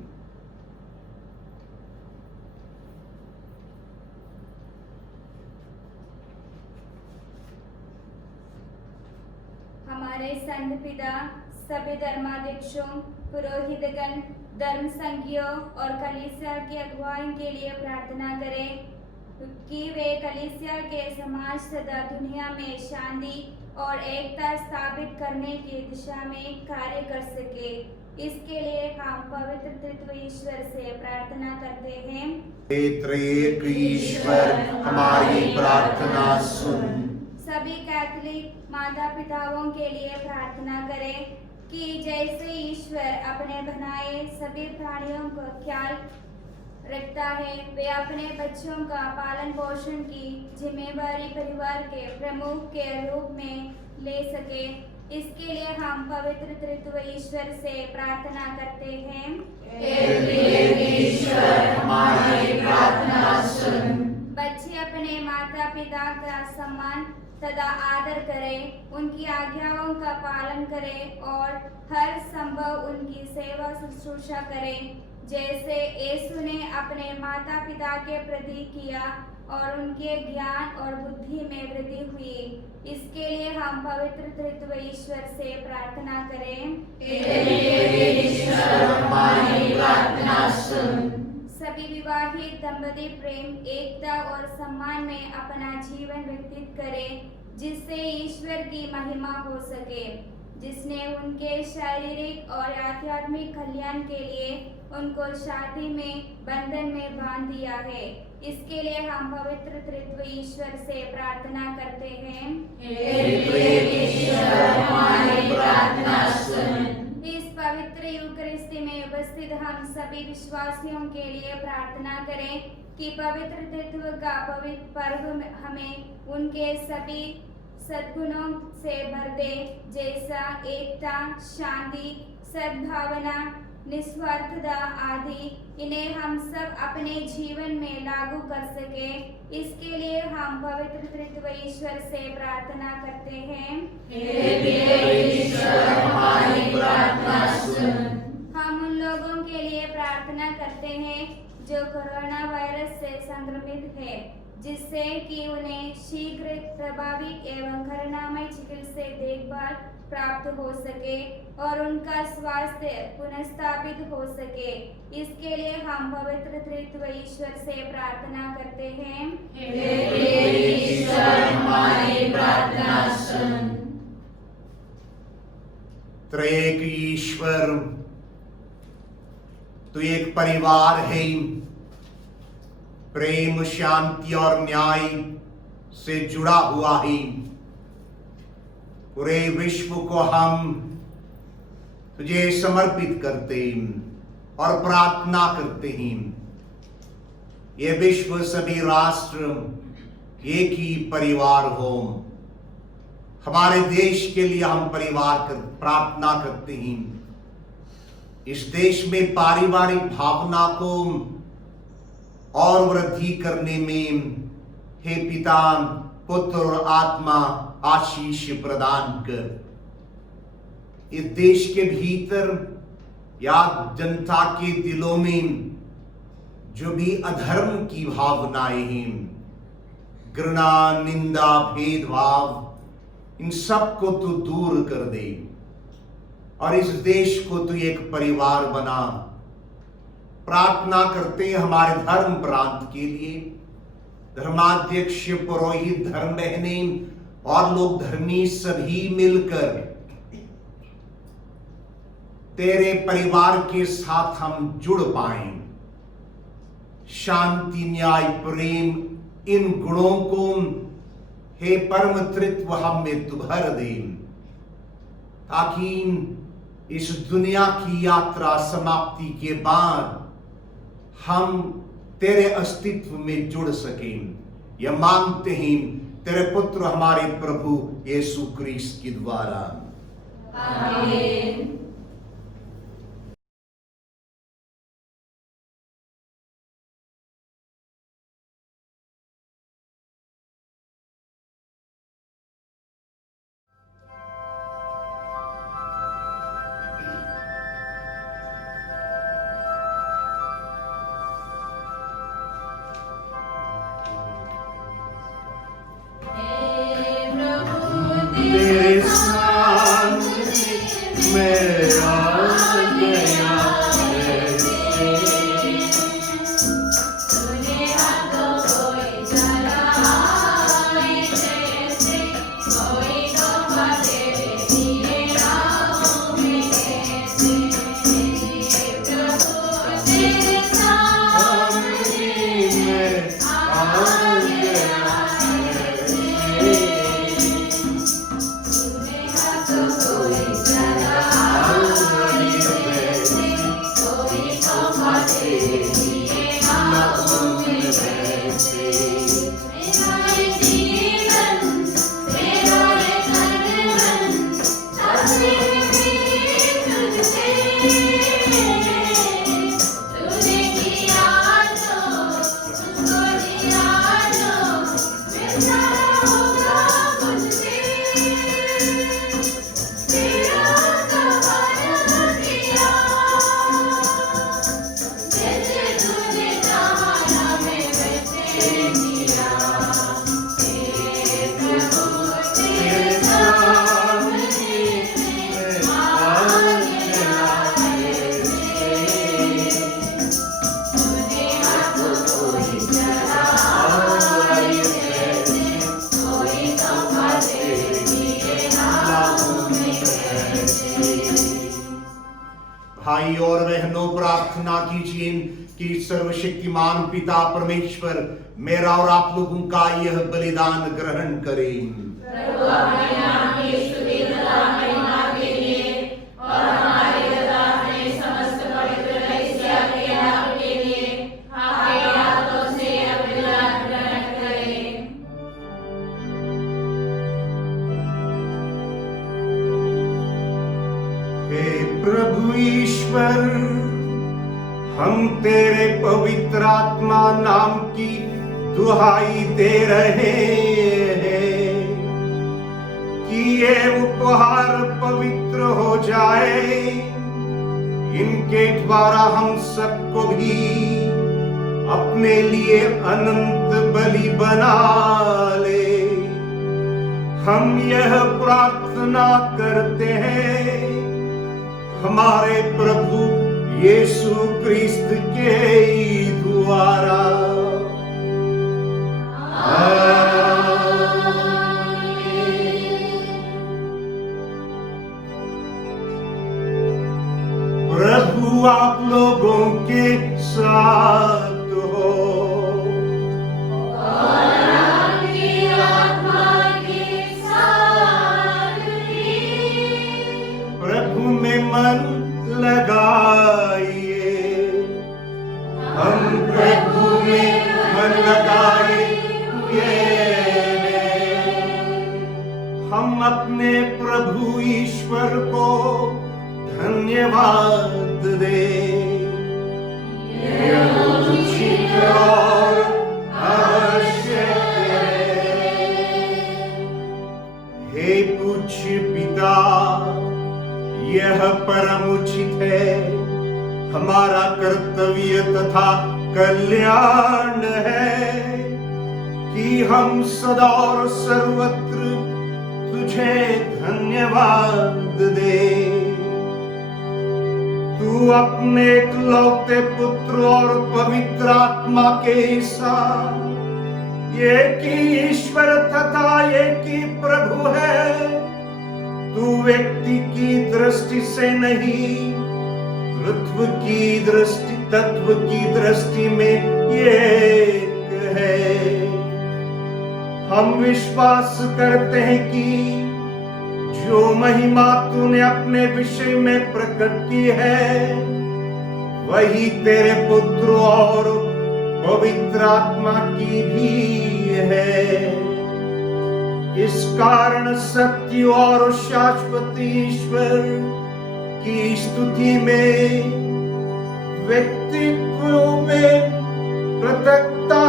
हमारे संत पिता, सभी धर्माध्यक्षों, पुरोहितगण, धर्म संघियों और कलीसिया की अगुवाई के लिए प्रार्थना करें कि वे कलीसिया के समाज सदा दुनिया में शांति और एकता स्थापित करने की दिशा में कार्य कर सके। इसके लिए हम पवित्र तृतीय ईश्वर से प्रार्थना करते हैं। हे त्रिएक ईश्वर, हमारी प्रार्थना सुन। सभी कैथोलिक माता पिताओं के लिए प्रार्थना करें कि जैसे ईश्वर अपने बनाए सभी प्राणियों का ख्याल रखता है, वे अपने बच्चों का पालन पोषण की जिम्मेवारी परिवार के प्रमुख के रूप में ले सके। इसके लिए हम पवित्र तृतीय ईश्वर से प्रार्थना करते हैं। हे त्रिएक ईश्वर, हमारी प्रार्थना सुन। बच्चे अपने माता पिता का सम्मान तथा आदर करें, उनकी आज्ञाओं का पालन करें और हर संभव उनकी सेवा शुश्रूषा करें, जैसे यीशु ने अपने माता पिता के प्रति किया और उनके ज्ञान और बुद्धि में वृद्धि हुई। इसके लिए हम पवित्र तृतीय ईश्वर से प्रार्थना करें। हे ईश्वर, हमारी प्रार्थना सुन। सभी विवाहित दंपति प्रेम, एकता और सम्मान में अपना जीवन व्यतीत करें, जिससे ईश्वर की महिमा हो सके, जिसने उनके शारीरिक और आध्यात्मिक कल्याण के लिए उनको शादी में बंधन में बांध दिया है। इसके लिए हम पवित्र तृतीय ईश्वर से प्रार्थना करते हैं। हे त्रिएक ईश्वर, हमारी प्रार्थना सुन। इस पवित्र यूकरिस्ती में उपस्थित हम सभी विश्वासियों के लिए प्रार्थना करें कि पवित्र तत्व का पवित्र पर्व हमें उनके सभी सद्गुणों से भर दे, जैसा एकता, शांति, सद्भावना, निस्वार्थता आदि। इन्हें हम सब अपने जीवन में लागू कर सके। इसके लिए हम पवित्र तृतीय ईश्वर से प्रार्थना करते हैं। हे त्रिएक ईश्वर, हमारी प्रार्थना सुन। हम उन लोगों के लिए प्रार्थना करते हैं जो कोरोना वायरस से संक्रमित है, जिससे कि उन्हें शीघ्र प्रभावी एवं करुणामय चिकित्सा देखभाल प्राप्त हो सके और उनका स्वास्थ्य पुनर्स्थापित हो सके। इसके लिए हम पवित्र तृतीय ईश्वर से प्रार्थना करते हैं। हे त्रिएक ईश्वर, हमारी प्रार्थना सुन। त्रिएक ईश्वर, तू एक परिवार है, प्रेम, शांति और न्याय से जुड़ा हुआ है। पूरे विश्व को हम तुझे समर्पित करते हैं और प्रार्थना करते हैं। ये विश्व, सभी राष्ट्र एक ही परिवार हो। हमारे देश के लिए हम प्रार्थना करते हैं। इस देश में पारिवारिक भावना को और वृद्धि करने में हे पिता, पुत्र और आत्मा आशीष प्रदान कर। इस देश के भीतर या जनता के दिलों में जो भी अधर्म की भावनाएं हैं, घृणा, निंदा, भेदभाव, इन सब को तू दूर कर दे और इस देश को तू एक परिवार बना। प्रार्थना करते हैं हमारे धर्म प्रांत के लिए, धर्माध्यक्ष, पुरोहित, धर्म बहनें और लोग धर्मी सभी मिलकर तेरे परिवार के साथ हम जुड़ पाएं। शांति, न्याय, प्रेम, इन गुणों को हे परम तृत्व हम में तू भर दे, ताकि इस दुनिया की यात्रा समाप्ति के बाद हम तेरे अस्तित्व में जुड़ सकें। यह मांगते हैं तेरे पुत्र हमारे प्रभु यीशु क्रिस्त के द्वारा। आमीन। तेरे सामने मैं कीजिए कि सर्वशक्तिमान पिता परमेश्वर मेरा और आप लोगों का यह बलिदान ग्रहण करें। प्रभु अपने नाम की स्तुति तथा महिमा के लिए और हमारे तथा अपने समस्त पवित्र कलीसिया के लाभ के लिए आपके हाथों से यह बलिदान ग्रहण करें। हे प्रभु ईश्वर, हम तेरे पवित्र आत्मा नाम की दुहाई दे रहे हैं कि ये उपहार पवित्र हो जाए, इनके द्वारा हम सबको भी अपने लिए अनंत बलि बना ले। हम यह प्रार्थना करते हैं हमारे प्रभु यीशु क्रिस्त के द्वारा। प्रभु आप लोगों के साथ हो और आपकी आत्मा के साथ भी। प्रभु में मन लगाइए, हम प्रभु में मन लगाए हुए हैं। हम अपने प्रभु ईश्वर को धन्यवाद दे। यह उचित और आवश्यक है। हे पूज्य पिता, यह परम उचित है, हमारा कर्तव्य तथा कल्याण है कि हम सदा और सर्वत्र तुझे धन्यवाद दे। तू अपने इकलौते पुत्र और पवित्र आत्मा के साथ एक ही ईश्वर तथा एक ही प्रभु है। तू व्यक्ति की दृष्टि से नहीं, तत्व की दृष्टि में एक है। हम विश्वास करते हैं कि जो महिमा तूने अपने विषय में प्रकट की है, वही तेरे पुत्र और पवित्र आत्मा की भी है। इस कारण सत्य और शाश्वत ईश्वर की स्तुति में, व्यक्तित्व में पृथकता,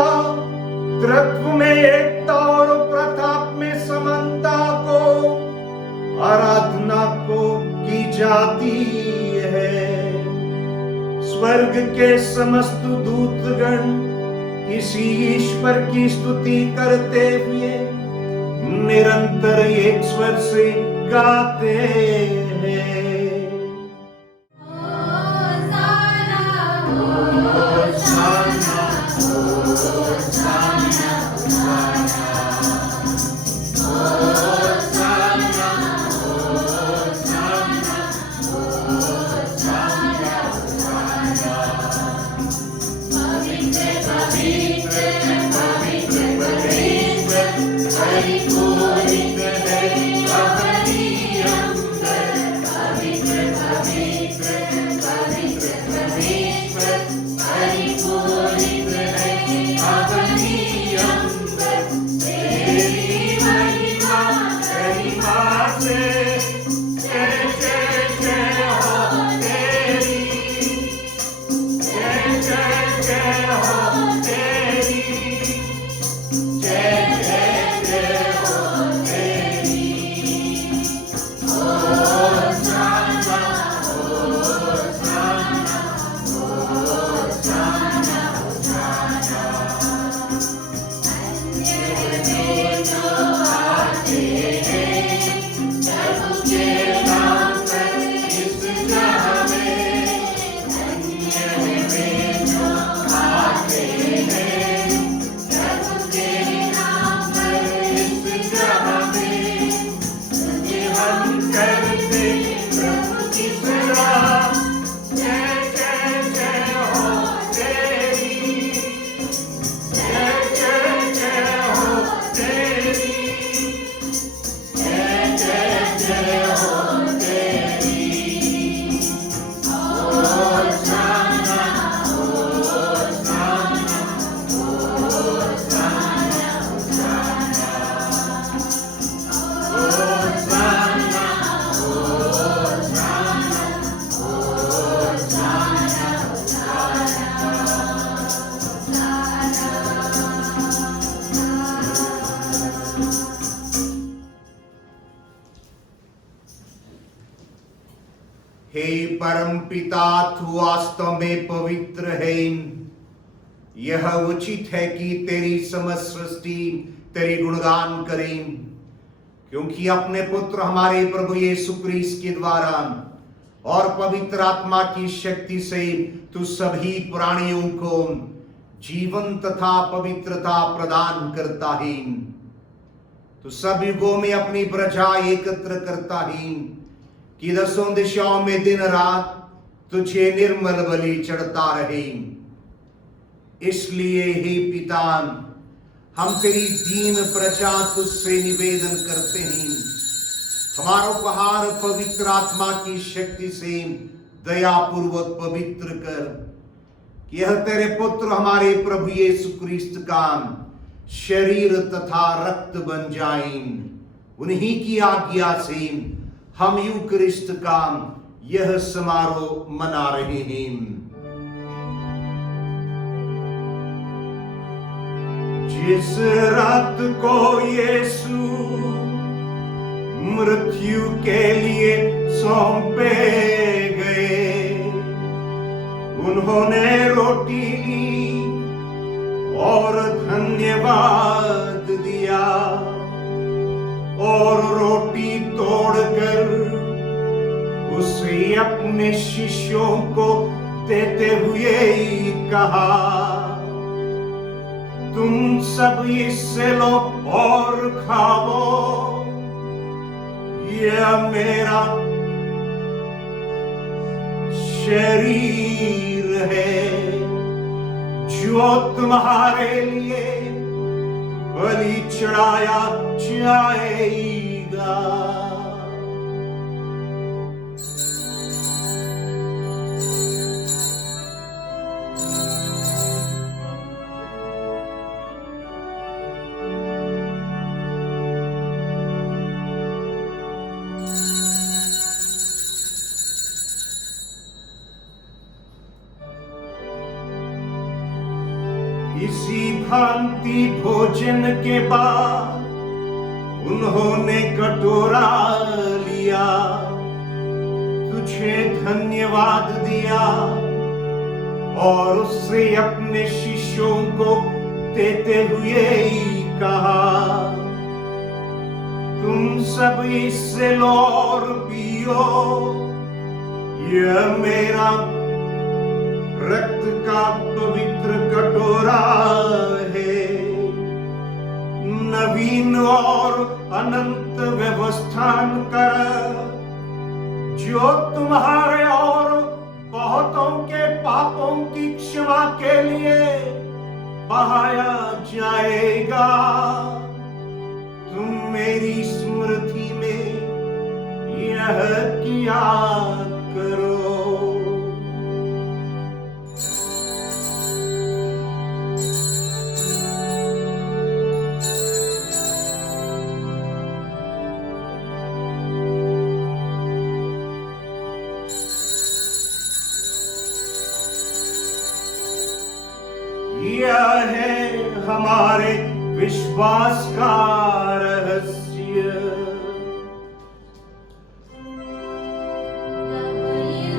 तत्व में एकता और प्रताप में समानता को, आराधना को की जाती है। स्वर्ग के समस्त दूतगण इसी ईश्वर की स्तुति करते हुए निरंतर एक स्वर से गाते हैं। हे परम पिता, तू वास्तव में पवित्र है। यह उचित है कि तेरी समस्त सृष्टि तेरी गुणगान करें, क्योंकि अपने पुत्र हमारे प्रभु यीशु क्रिस्त के द्वारा और पवित्र आत्मा की शक्ति से तू सभी प्राणियों को जीवन तथा पवित्रता प्रदान करता है। तू सब युगों में अपनी प्रजा एकत्र करता है कि दसों दिशाओं में दिन रात तुझे निर्मल बलि चढ़ता रहे। इसलिए हे पिता, हम तेरी दीन प्रजा तुझसे निवेदन करते हैं, हमारा उपहार पवित्र आत्मा की शक्ति से दया पूर्वक पवित्र कर। यह तेरे पुत्र हमारे प्रभु यीशु क्रिस्त का शरीर तथा रक्त बन जाए। उन्हीं की आज्ञा से हम यूकरिस्ट का यह समारोह मना रहे हैं। जिस रात को यीशु मृत्यु के लिए सौंपे गए, उन्होंने रोटी ली और धन्यवाद दिया और रोटी तोड़कर उसे अपने शिष्यों को देते हुए कहा, तुम सब इससे लो और खाओ, यह मेरा शरीर है जो तुम्हारे लिए बलि चढ़ाया जाएगा। इसी भांति भोजन के बाद उन्होंने कटोरा लिया, तुझे धन्यवाद दिया और उससे अपने शिष्यों को देते हुए कहा, तुम सब इससे लो और पियो, यह मेरा रक्त का पवित्र कटोरा है, नवीन और अनंत व्यवस्थान कर, जो तुम्हारे और बहुतों के पापों की क्षमा के लिए बहाया जाएगा। तुम मेरी स्मृति में यह किया करो। यह है हमारे विश्वास का रहस्य।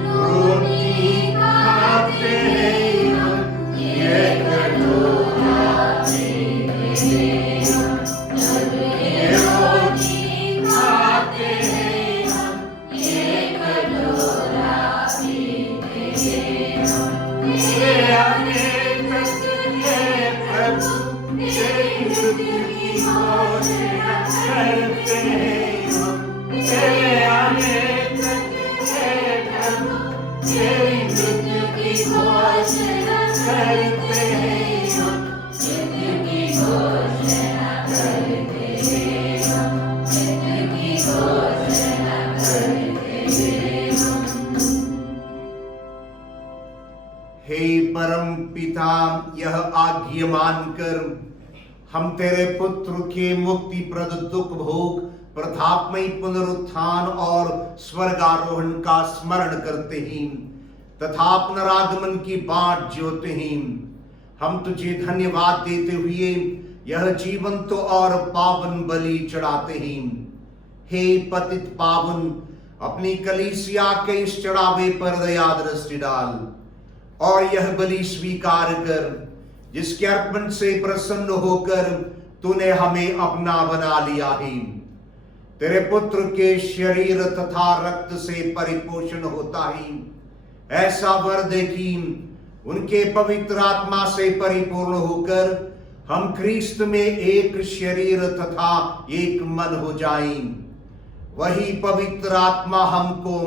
रोटी खाते हैं हम, ये कटोरा पीते हैं, ये रोटी खाते हैं हम, ये कटोरा पीते हैं, ये आने करते हैं हम, तेरे आने तेरी मृत्यु की घोषणा करते हैं हम, मृत्यु की घोषणा करते हैं हम, मृत्यु की घोषणा करते हैं हम। हे परम पिता, यह आज्ञा मानकर हम तेरे पुत्र के मुक्तिप्रद दुख भोग, प्रतापमयी पुनरुत्थान और स्वर्गारोहण का स्मरण करते हैं तथा अपना आगमन की बाट जोते हैं। हम तुझे धन्यवाद देते हुए यह जीवंत और पावन बलि चढ़ाते हैं। हे पतित पावन अपनी कलीसिया के इस चढ़ावे पर दया दृष्टि डाल और यह बलि स्वीकार कर, जिसके अर्पण से प्रसन्न होकर तूने हमें अपना बना लिया है। तेरे पुत्र के शरीर तथा रक्त से परिपोषण होता है, ऐसा वर दे कि उनके पवित्र आत्मा से परिपूर्ण होकर हम ख्रीस्त में एक शरीर तथा एक मन हो जाएं। वही पवित्र आत्मा हमको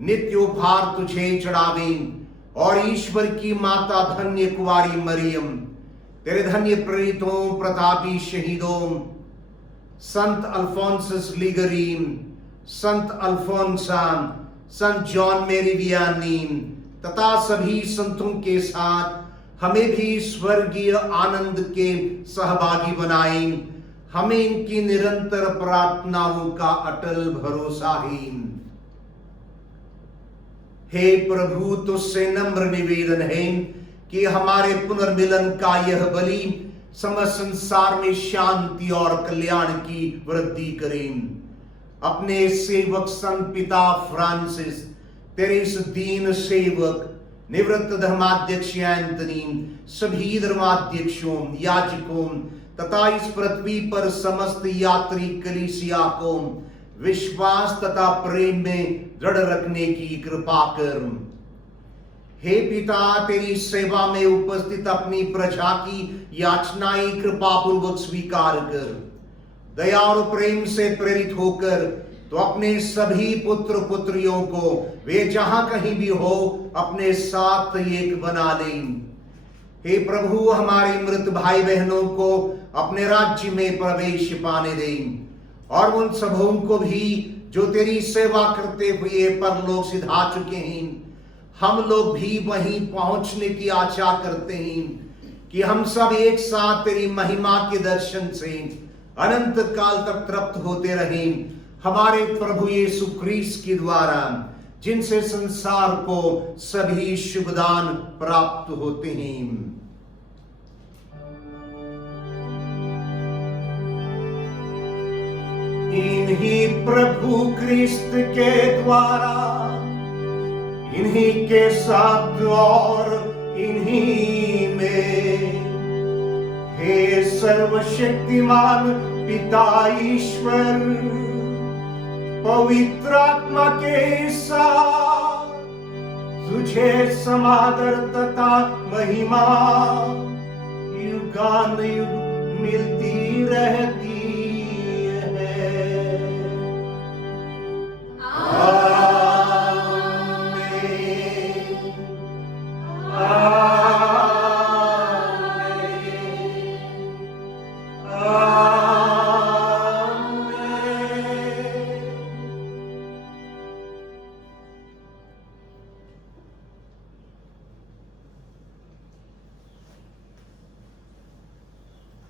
नित्य उपहार तुझे चढ़ावे और ईश्वर की माता धन्य कुंवारी मरियम, तेरे धन्य प्रेरितों, प्रतापी शहीदों, संत अल्फोंसस लिगरीन, संत अल्फोंसा, संत जॉन मेरी वियानी तथा सभी संतों के साथ हमें भी स्वर्गीय आनंद के सहभागी बनाएं। हमें इनकी निरंतर प्रार्थनाओं का अटल भरोसा है। हे प्रभु, तुझसे नम्र निवेदन है कि हमारे पुनर्मिलन का यह बलि समस्त संसार में शांति और कल्याण की वृद्धि करें। अपने सेवक संत पिता फ्रांसिस, तेरे इस दीन सेवक निवृत्त धर्माध्यक्ष एंथनी, सभी धर्माध्यक्षों, याजकों तथा इस पृथ्वी पर समस्त यात्री कलीसिया को विश्वास तथा प्रेम में दृढ़ रखने की कृपा कर। हे पिता, तेरी सेवा में उपस्थित अपनी प्रजा की याचनाएं कृपा पूर्वक स्वीकार कर। दया और प्रेम से प्रेरित होकर तो अपने सभी पुत्र पुत्रियों को वे जहां कहीं भी हो अपने साथ एक बना लें। हे प्रभु, हमारे मृत भाई बहनों को अपने राज्य में प्रवेश पाने दें और उन सबों को भी जो तेरी सेवा करते हुए परलोक सिधा चुके हैं, हम लोग भी वहीं पहुंचने की आशा करते हैं कि हम सब एक साथ तेरी महिमा के दर्शन से अनंत काल तक तृप्त होते रहें। हमारे प्रभु यीशु ख्रीस्त के द्वारा, जिनसे संसार को सभी शुभदान प्राप्त होते हैं। इन्हीं प्रभु ख्रीस्त के द्वारा, इन्हीं के साथ और इन्हीं में, हे सर्वशक्तिमान पिता ईश्वर, पवित्र आत्मा के साथ तुझे समादर तथा महिमा युगानुयुग मिलती रहती है। आमीन।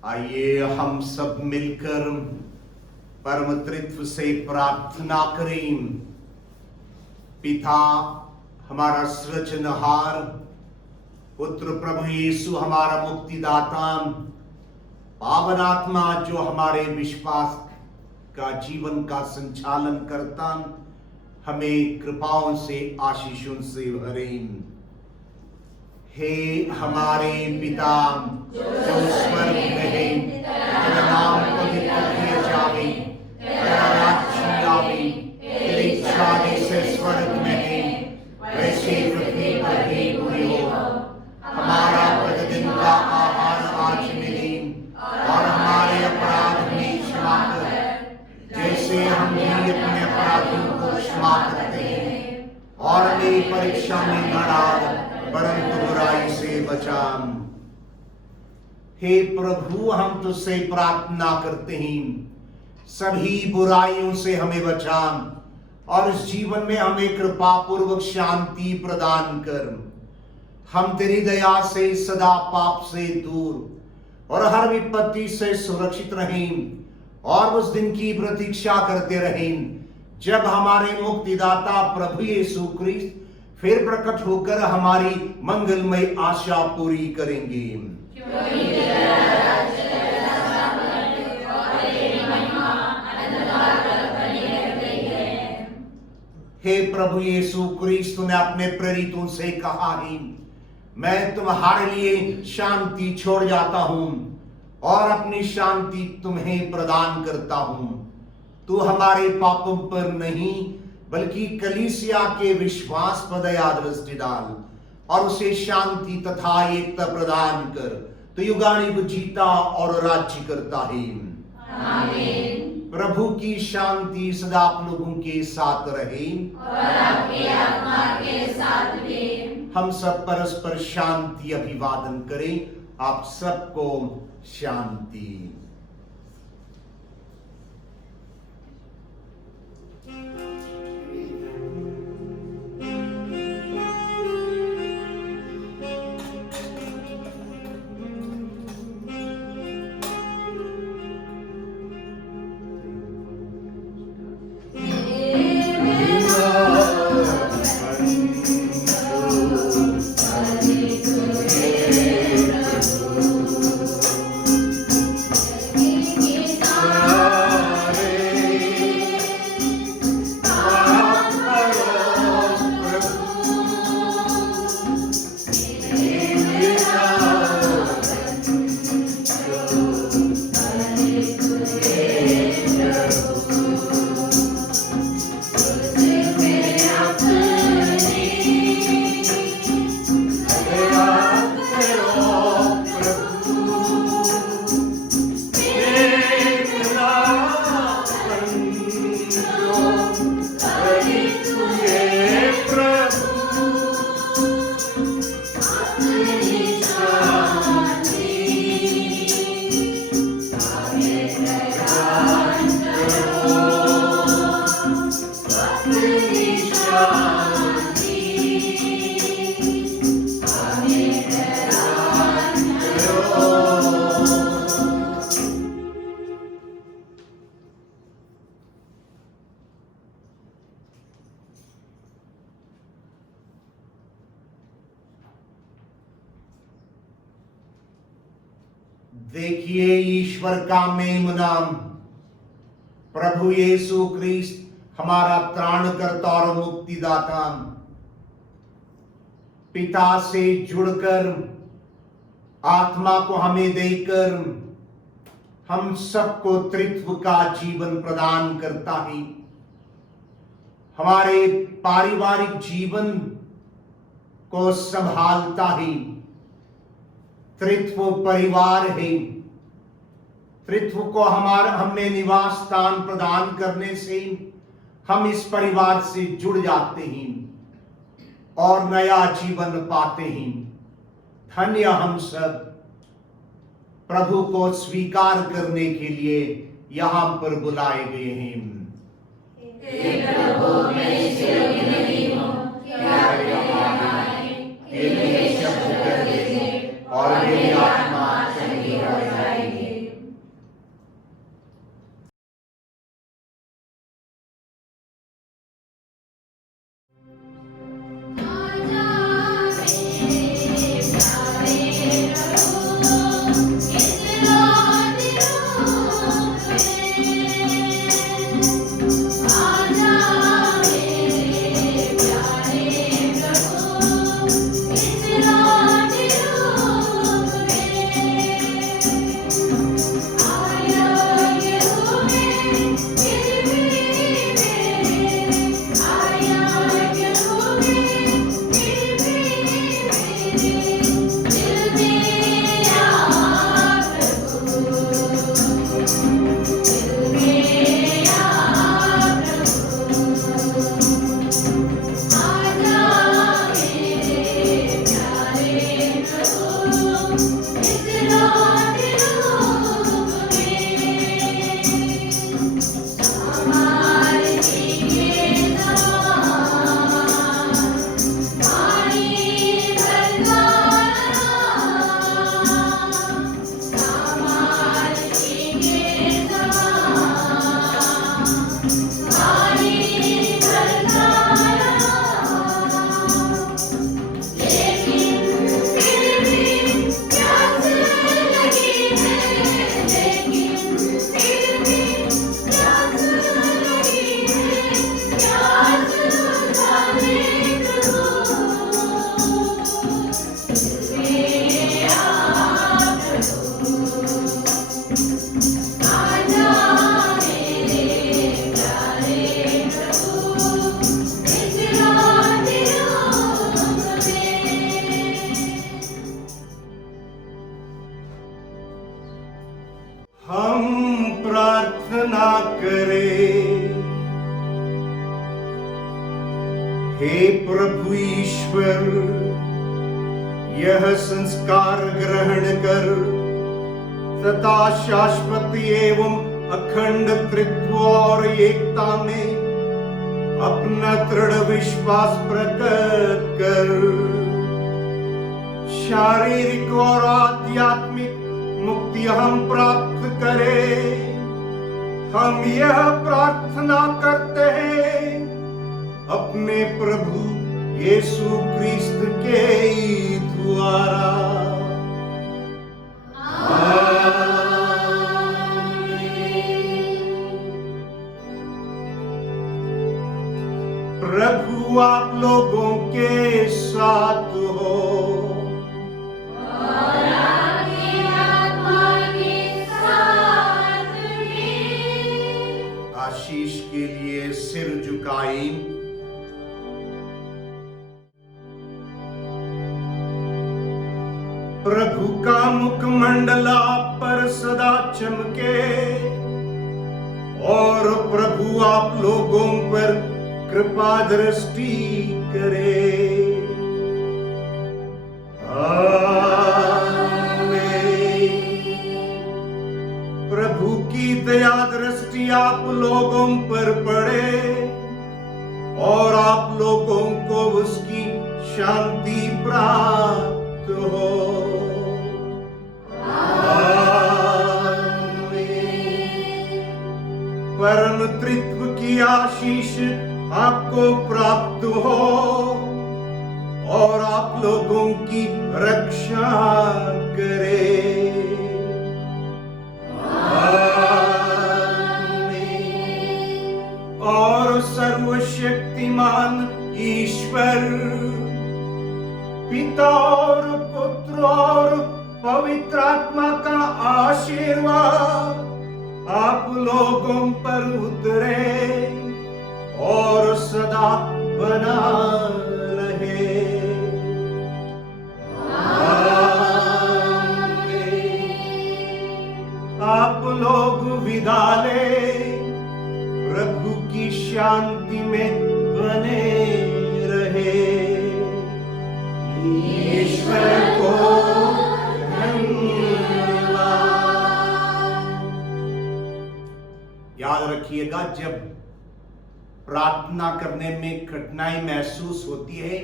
आइए हम सब मिलकर परम तृत्व से प्रार्थना करें। पिता हमारा सृजनहार, पुत्र प्रभु यीशु हमारा मुक्तिदाता, पावन आत्मा जो हमारे विश्वास का जीवन का संचालन करता, हमें कृपाओं से आशीषों से भरें। हे हमारे पिता जो स्वर्ग में है, तेरा नाम पवित्र किया जावे, तेरा राज्य आवे, तेरी इच्छा जैसे स्वर्ग में है वैसे पृथ्वी पर भी पूरी हो। हमारा प्रतिदिन का आहार आज मिले और हमारे अपराध हमें क्षमा कर, जैसे हम भी अपने अपराधियों को क्षमा करते हैं, और हमें परीक्षा में न डाल परंतु बुराई से बचा। हे प्रभु, हम तुझसे प्रार्थना करते हैं, सभी बुराइयों से हमें बचा और इस जीवन में हमें कृपा पूर्वक शांति प्रदान कर। हम तेरी दया से सदा पाप से दूर और हर विपत्ति से सुरक्षित रहें और उस दिन की प्रतीक्षा करते रहें जब हमारे मुक्तिदाता प्रभु यीशु ख्रीस्त फिर प्रकट होकर हमारी मंगलमय आशा पूरी करेंगे। प्रभु यीशु क्रिस्त ने अपने प्रेरितों से कहा है, मैं तुम्हारे लिए शांति छोड़ जाता हूं और अपनी शांति तुम्हें प्रदान करता हूं। तू हमारे पापों पर नहीं बल्कि कलीसिया के विश्वास पर दया दृष्टि डाल और उसे शांति तथा एकता प्रदान कर। तो युगानुयुग जीता और राज्य करता है। आमीन। प्रभु की शांति सदा आप लोगों के साथ रहे और आपके आत्मा के साथ भी। हम सब परस्पर शांति अभिवादन करें। आप सबको शांति। देखिए ईश्वर का मेमना प्रभु यीशु क्रिस्त हमारा त्राणकर्ता और मुक्तिदाता पिता से जुड़कर आत्मा को हमें देकर हम सबको त्रित्व का जीवन प्रदान करता है। हमारे पारिवारिक जीवन को संभालता है। त्रित्व परिवार है। त्रित्व को हमें निवास स्थान प्रदान करने से हम इस परिवार से जुड़ जाते हैं और नया जीवन पाते हैं। धन्य हम सब प्रभु को स्वीकार करने के लिए यहां पर बुलाए गए हैं। हे प्रभु, मैं इस योग्य नहीं हूं कि आप यहाँ आएं, लेकिन एक शब्द कह दीजिए और मेरी आत्मा चंगी हो जाएगी। Amen. प्रार्थना करें। हे प्रभु ईश्वर, यह संस्कार ग्रहण कर तथा शाश्वत एवं अखंड तृत्व और एकता में अपना दृढ़ विश्वास प्रकट कर शारीरिक और आध्यात्मिक मुक्ति हम प्राप्त करें। हम यह प्रार्थना करते हैं अपने प्रभु यीशु क्रिस्त के द्वारा। प्रभु आप लोगों के साथ हो और आपकी आत्मा के साथ भी। आशीष के लिए सिर झुकाएं। प्रभु का मुखमंडल आप पर सदा चमके और प्रभु आप लोगों पर कृपा दृष्टि करे। आमीन। प्रभु की दया दृष्टि आप लोगों पर पड़े और आप लोगों को उसकी शांति प्राप्त हो। परम तृत्व की आशीष आपको प्राप्त हो और आप लोगों की रक्षा करे। आमीन। और सर्वशक्तिमान ईश्वर पिता और पुत्र और पवित्र आत्मा का आशीर्वाद आप लोगों पर उतरे और सदा बना रहे। आप लोग विदा ले प्रभु की शांति में बने रहे। ईश्वर को याद रखिएगा, जब प्रार्थना करने में कठिनाई महसूस होती है,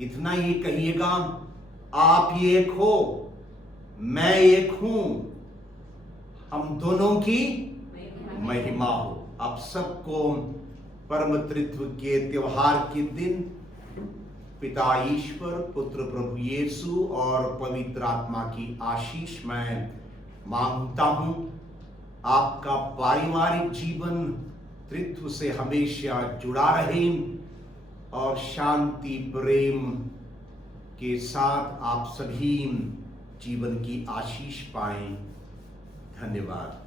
इतना ही कहिएगा, आप एक हो, मैं एक हूं, हम दोनों की महिमा हो। आप सबको परम तृत्व के त्योहार के दिन पिता ईश्वर, पुत्र प्रभु यीशु और पवित्र आत्मा की आशीष मैं मांगता हूं। आपका पारिवारिक जीवन तृत्व से हमेशा जुड़ा रहे और शांति प्रेम के साथ आप सभी जीवन की आशीष पाएं। धन्यवाद।